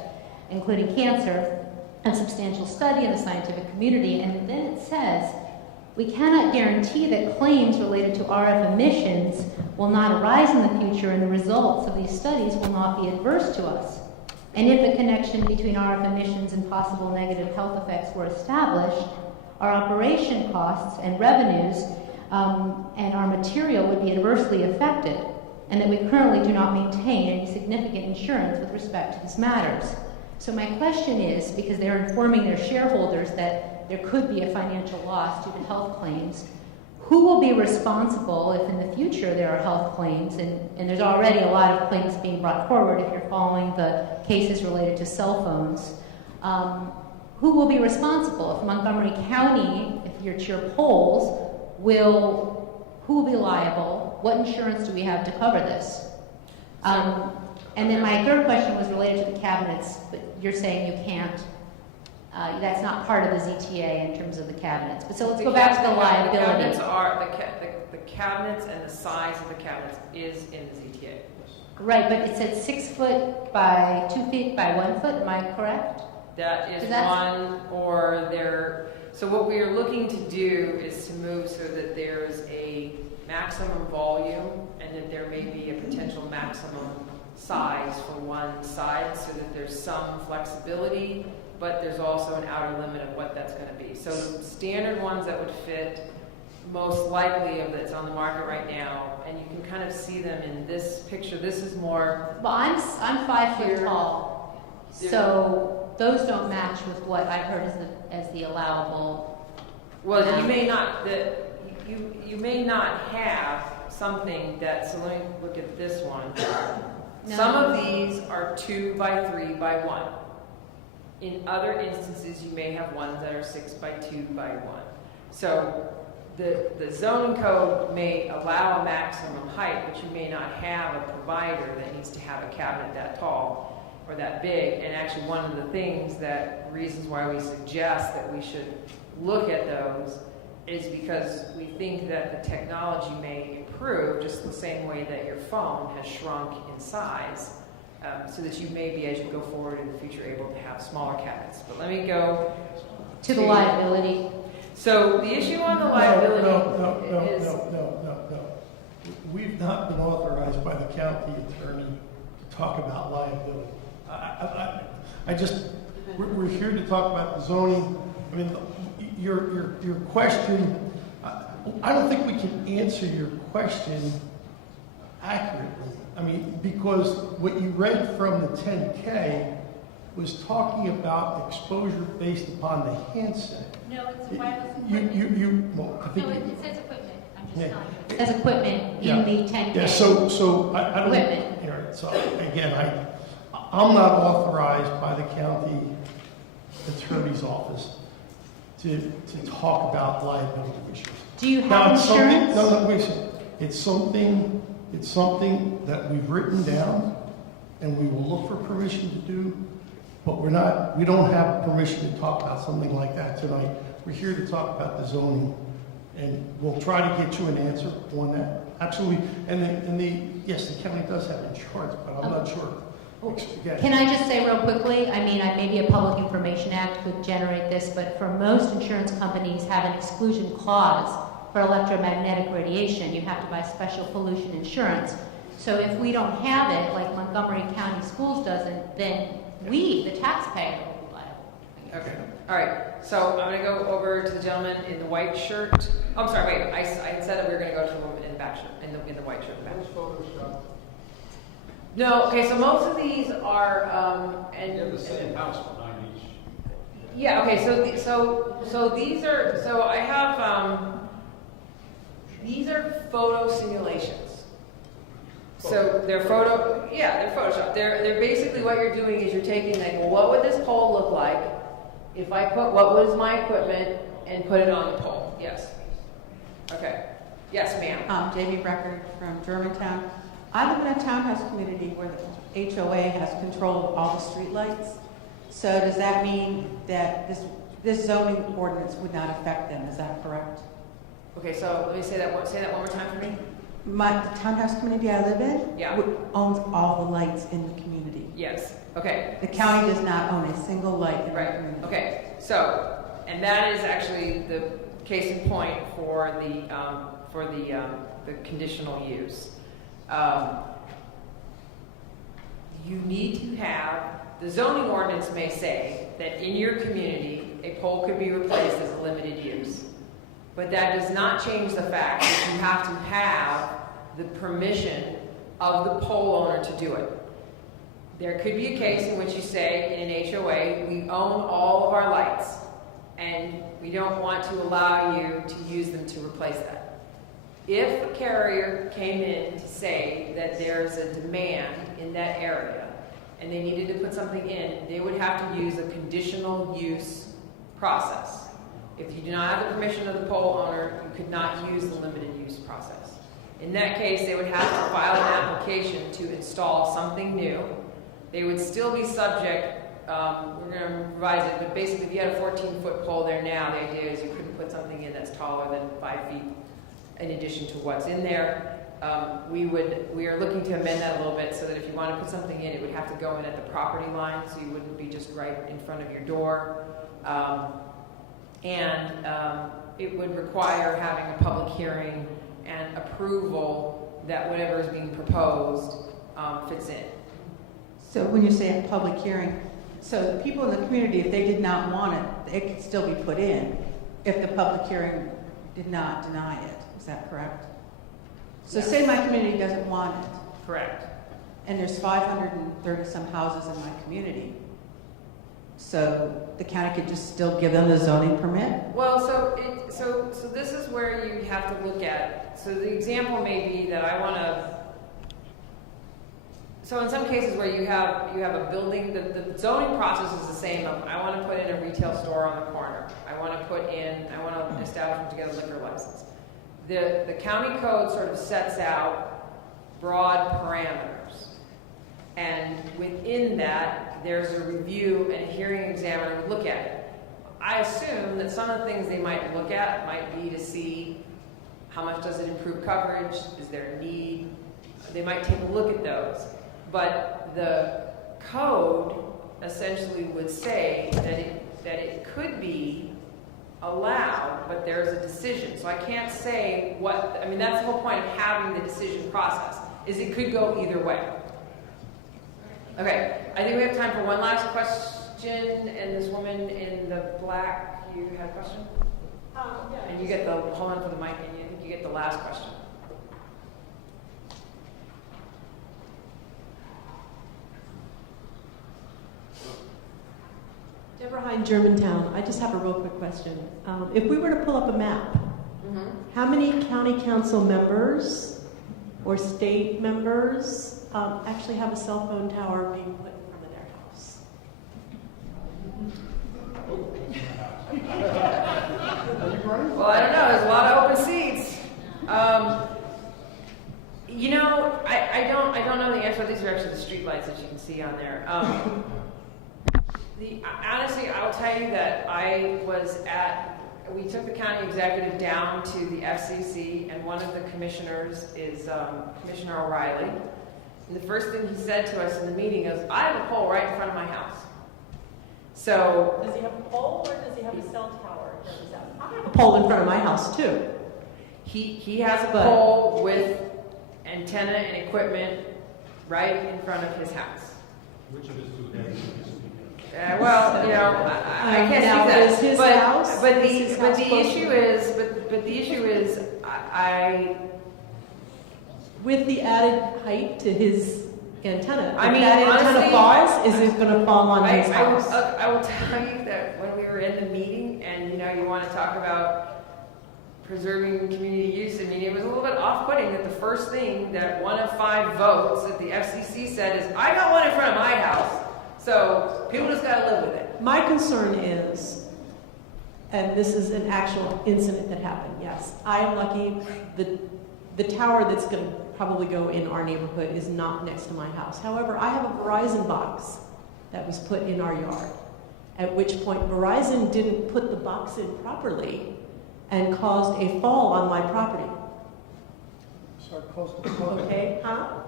including cancer, of substantial study in the scientific community. And then it says, we cannot guarantee that claims related to RF emissions will not arise in the future and the results of these studies will not be adverse to us. And if a connection between RF emissions and possible negative health effects were established, our operation costs and revenues and our material would be adversely affected, and that we currently do not maintain any significant insurance with respect to these matters. So my question is, because they're informing their shareholders that there could be a financial loss due to health claims, who will be responsible if in the future there are health claims, and there's already a lot of claims being brought forward if you're following the cases related to cell phones. Who will be responsible? If Montgomery County, if your polls, who will be liable? What insurance do we have to cover this? And then my third question was related to the cabinets, but you're saying you can't. That's not part of the ZTA in terms of the cabinets. But so let's go back to the liability. The cabinets and the size of the cabinets is in the ZTA. Right, but it said 6 foot by 2 feet by 1 foot. Am I correct? That is one, or there. So what we are looking to do is to move so that there's a maximum volume and that there may be a potential maximum size for one side, so that there's some flexibility, but there's also an outer limit of what that's going to be. So standard ones that would fit, most likely of that's on the market right now, and you can kind of see them in this picture. This is more. Well, I'm 5 foot tall, so those don't match with what I've heard as the allowable. Well, you may not. You may not have something that. So let me look at this one. No. Some of these are 2 by 3 by 1. In other instances, you may have ones that are 6 by 2 by 1. So the zoning code may allow a maximum height, but you may not have a provider that needs to have a cabinet that tall or that big. And actually, one of the reasons why we suggest that we should look at those is because we think that the technology may improve just the same way that your phone has shrunk in size so that you may be, as you go forward in the future, able to have smaller cabinets. But let me go To the liability. So the issue on the liability is... No. We've not been authorized by the county attorney to talk about liability. We're here to talk about the zoning. I mean, your question, I don't think we can answer your question accurately. I mean, because what you read from the 10K was talking about exposure based upon the handset. No, it's wireless equipment. Well, I think. No, it says equipment. I'm just Yeah. telling you. It says equipment Yeah. in the 10K. Yeah, so I don't. Equipment. Here, so again, I'm not authorized by the county attorney's office to talk about liability issues. Do you Now, have it's something, insurance? no, wait a second. It's something that we've written down and we will look for permission to do, but we don't have permission to talk about something like that tonight. We're here to talk about the zoning, and we'll try to get you an answer on that. Absolutely. Yes, the county does have insurance, but I'm not sure. Again, Can I just say real quickly, I mean, maybe a Public Information Act would generate this, but for most insurance companies have an exclusion clause for electromagnetic radiation. You have to buy special pollution insurance. So if we don't have it, like Montgomery County Schools doesn't, then we, the taxpayer, will be liable. Okay. All right. So I'm going to go over to the gentleman in the white shirt. Oh, I'm sorry. Wait. I had said that we were going to go to the woman in the back shirt, in the white shirt. In the back. No. Okay. So most of these are the same house behind each. Yeah. Okay. So these are. So I have. These are photo simulations. So they're they're Photoshop. They're basically what you're doing is you're taking like, well, what would this pole look like if I put what was my equipment and put it on the pole? Yes. Okay. Yes, ma'am. Jamie Brecker from Germantown. I live in a townhouse community where the HOA has control of all the streetlights. So does that mean that this zoning ordinance would not affect them? Is that correct? Okay, so let me say that one more time for me. The townhouse community I live in owns all the lights in the community. Yes. Okay. The county does not own a single light in the community. Okay. So, and that is actually the case in point for the conditional use. You need to have, the zoning ordinance may say that in your community, a pole could be replaced as a limited use. But that does not change the fact that you have to have the permission of the pole owner to do it. There could be a case in which you say, in an HOA, we own all of our lights, and we don't want to allow you to use them to replace that. If a carrier came in to say that there's a demand in that area, and they needed to put something in, they would have to use a conditional use process. If you do not have the permission of the pole owner, you could not use the limited use process. In that case, they would have to file an application to install something new. They would still be subject, we're going to revise it, but basically if you had a 14-foot pole there now, the idea is you couldn't put something in that's taller than 5 feet in addition to what's in there. We are looking to amend that a little bit so that if you want to put something in, it would have to go in at the property line, so you wouldn't be just right in front of your door. It would require having a public hearing and approval that whatever is being proposed fits in. So when you say a public hearing, so the people in the community, if they did not want it, it could still be put in if the public hearing did not deny it. Is that correct? So Yes. say my community doesn't want it. Correct. And there's 530 some houses in my community. So the county could just still give them the zoning permit? Well, so this is where you have to look at. So the example may be that I want to. So in some cases where you have a building, the zoning process is the same. I want to put in a retail store on the corner. I want to establish together a liquor license. The county code sort of sets out broad parameters, and within that, there's a review and a hearing examiner would look at it. I assume that some of the things they might look at might be to see how much does it improve coverage, is there a need? They might take a look at those. But the code essentially would say that it could be allowed, but there's a decision. So I can't say what, I mean, that's the whole point of having the decision process, is it could go either way. Okay, I think we have time for one last question, and this woman in the black, you had a question? Yeah. And you get the, hold on for the mic, and I think you get the last question. Deborah Hine, Germantown. I just have a real quick question. If we were to pull up a map, how many county council members or state members actually have a cell phone tower being put in front of their house? Well, I don't know. There's a lot of open seats. You know, I don't know the answer. These are actually the street lights that you can see on there. Honestly, I'll tell you that we took the county executive down to the FCC, and one of the commissioners is Commissioner O'Reilly. And the first thing he said to us in the meeting is, I have a pole right in front of my house. So, does he have a pole or does he have a cell tower? I have a pole in front of my house too. He has a pole with antenna and equipment right in front of his house. Which of his two days? Well, you know, I can't now, speak is his that. house? But Is his house the close issue to is, I with the added height to his antenna. I if mean, that antenna honestly, falls, is it going to fall on his house? I will tell you that when we were in the meeting, and you know, you want to talk about preserving community use, I mean, it was a little bit off-putting that the first thing that 1 of 5 votes that the FCC said is, I got one in front of my house. So people just got to live with it. My concern is, and this is an actual incident that happened, yes, I am lucky the tower that's going to probably go in our neighborhood is not next to my house. However, I have a Verizon box that was put in our yard, at which point Verizon didn't put the box in properly and caused a fall on my property. Okay, huh?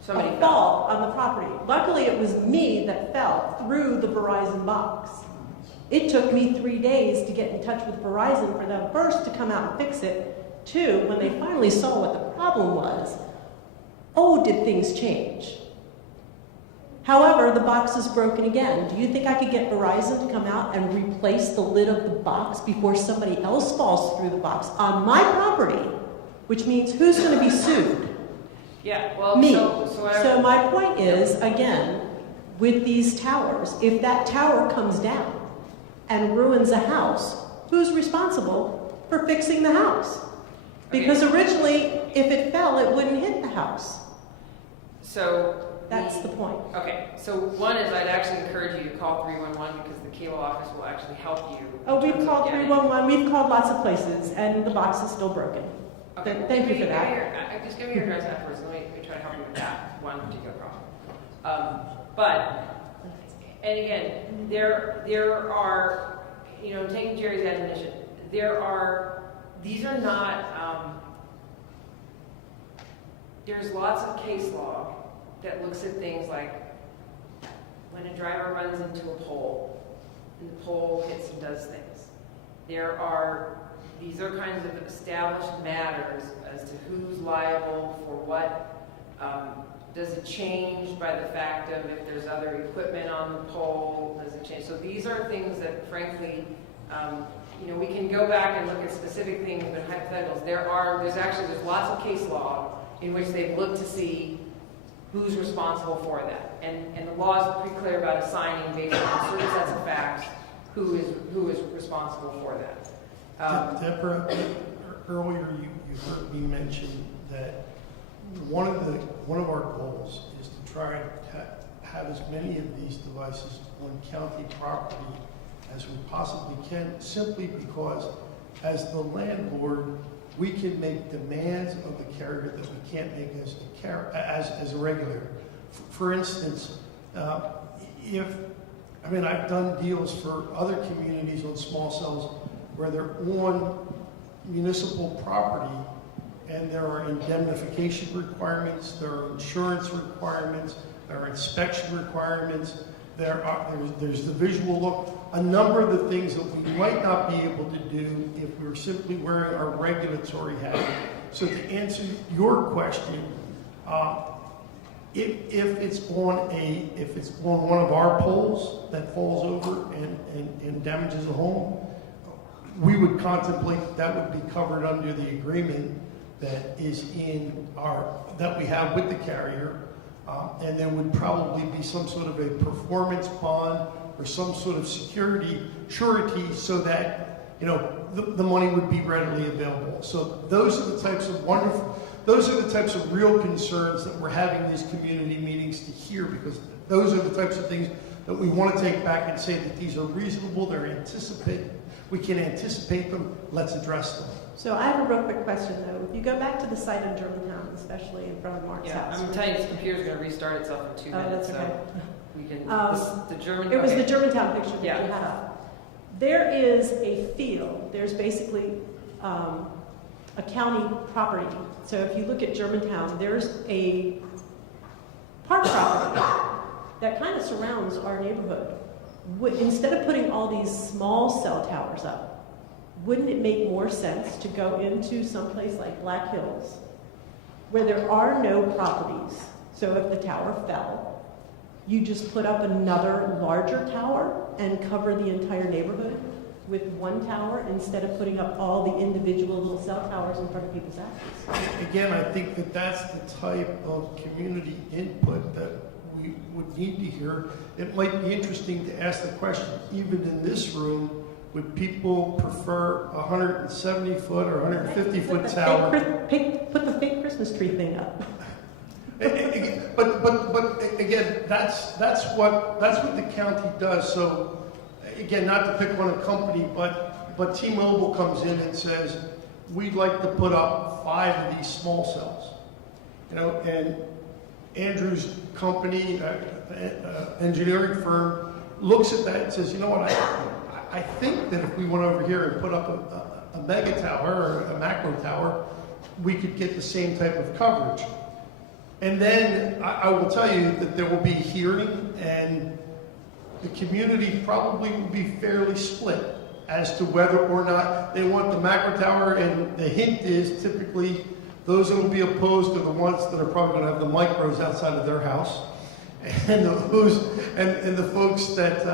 Somebody a fall on the property. Luckily, it was me that fell through the Verizon box. It took me 3 days to get in touch with Verizon for them first to come out and fix it. 2, when they finally saw what the problem was, oh, did things change. However, the box is broken again. Do you think I could get Verizon to come out and replace the lid of the box before somebody else falls through the box on my property? Which means who's going to be sued? Yeah, well, Me. So my point is, again, with these towers, if that tower comes down and ruins a house, who's responsible for fixing the house? Because originally, if it fell, it wouldn't hit the house. So that's the point. Okay, so one is I'd actually encourage you to call 311 because the cable office will actually help you. Oh, we've called 311, we've called lots of places, and the box is still broken. Okay, Thank you for that. Just give me your address afterwards. Let me try to help you with that one particular problem. And again, there are, you know, taking Jerry's admonition, these are not, there's lots of case law that looks at things like when a driver runs into a pole and the pole hits and does things. These are kinds of established matters as to who's liable for what. Does it change by the fact of if there's other equipment on the pole? Does it change? So these are things that, frankly, you know, we can go back and look at specific things, but hypotheticals. There's lots of case law in which they've looked to see who's responsible for that, and the law is pretty clear about assigning based on certain sets of facts who is responsible for that. Deborah, earlier you heard me mention that one of our goals is to try to have as many of these devices on county property as we possibly can, simply because as the landlord, we can make demands of the carrier that we can't make as a regulator. For instance, I've done deals for other communities on small cells where they're on municipal property and there are indemnification requirements, there are insurance requirements, there are inspection requirements, there's the visual look, a number of the things that we might not be able to do if we were simply wearing our regulatory hat. So to answer your question, if it's on one of our poles that falls over and damages a home, we would contemplate that would be covered under the agreement that is that we have with the carrier, and there would probably be some sort of a performance bond or some sort of surety so that the money would be readily available. So those are the types of real concerns that we're having these community meetings to hear, because those are the types of things that we want to take back and say that these are reasonable, we can anticipate them, let's address them. So I have a real quick question though. If you go back to the site in Germantown, especially in front of Mark's house. I'm telling you, this computer's going to restart itself in 2 minutes. That's okay. So we can, it was the Germantown picture that you had up. There is a field. There's basically a county property. So if you look at Germantown, there's a park property that kind of surrounds our neighborhood. Instead of putting all these small cell towers up, wouldn't it make more sense to go into someplace like Black Hills, where there are no properties? So if the tower fell, you just put up another larger tower and cover the entire neighborhood with one tower instead of putting up all the individual little cell towers in front of people's houses. Again, I think that that's the type of community input that we would need to hear. It might be interesting to ask the question, even in this room, would people prefer a 170-foot or 150-foot tower? Put the fake Christmas tree thing up. But again, that's what the county does. So again, not to pick on a company, but T-Mobile comes in and says, we'd like to put up 5 of these small cells, and Andrew's company, engineering firm, looks at that and says, you know what, I think that if we went over here and put up a mega tower or a macro tower, we could get the same type of coverage. And then I will tell you that there will be a hearing, and the community probably will be fairly split as to whether or not they want the macro tower. And the hint is typically those that will be opposed are the ones that are probably going to have the micros outside of their house, and the folks that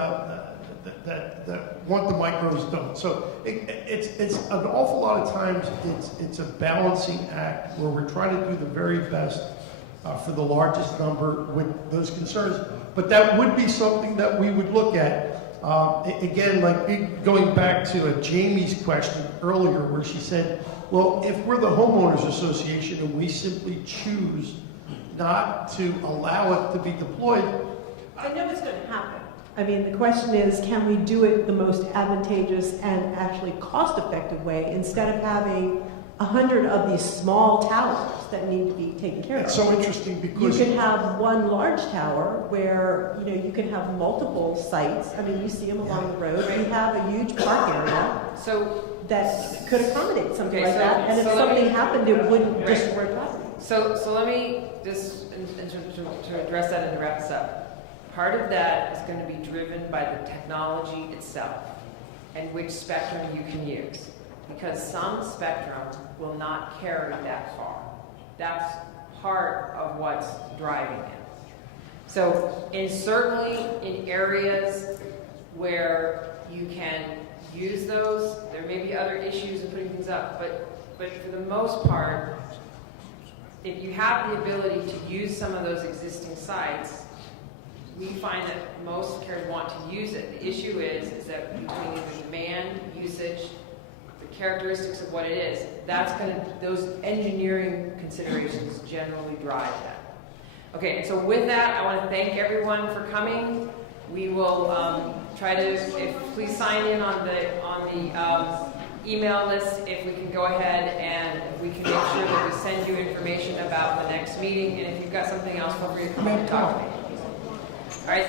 want the micros don't. So it's an awful lot of times it's a balancing act where we're trying to do the very best for the largest number with those concerns. But that would be something that we would look at. Again, like going back to Jamie's question earlier, where she said, well, if we're the homeowners association and we simply choose not to allow it to be deployed, I know it's going to happen. I mean, the question is, can we do it the most advantageous and actually cost-effective way instead of having 100 of these small towers that need to be taken care of? It's so interesting because you could have one large tower where you can have multiple sites. I mean, you see them along the road. You have a huge park area that could accommodate something like that. And if something happened, it wouldn't destroy property. So let me just to address that and to wrap this up. Part of that is going to be driven by the technology itself and which spectrum you can use, because some spectrum will not carry that far. That's part of what's driving it. So certainly in areas where you can use those, there may be other issues in putting things up, but for the most part, if you have the ability to use some of those existing sites, we find that most carriers want to use it. The issue is that between the demand, usage, the characteristics of what it is, those engineering considerations generally drive that. Okay, so with that, I want to thank everyone for coming. We will try to, please sign in on the email list if we can go ahead and we can make sure that we send you information about the next meeting. And if you've got something else, feel free to come and talk to me. All right.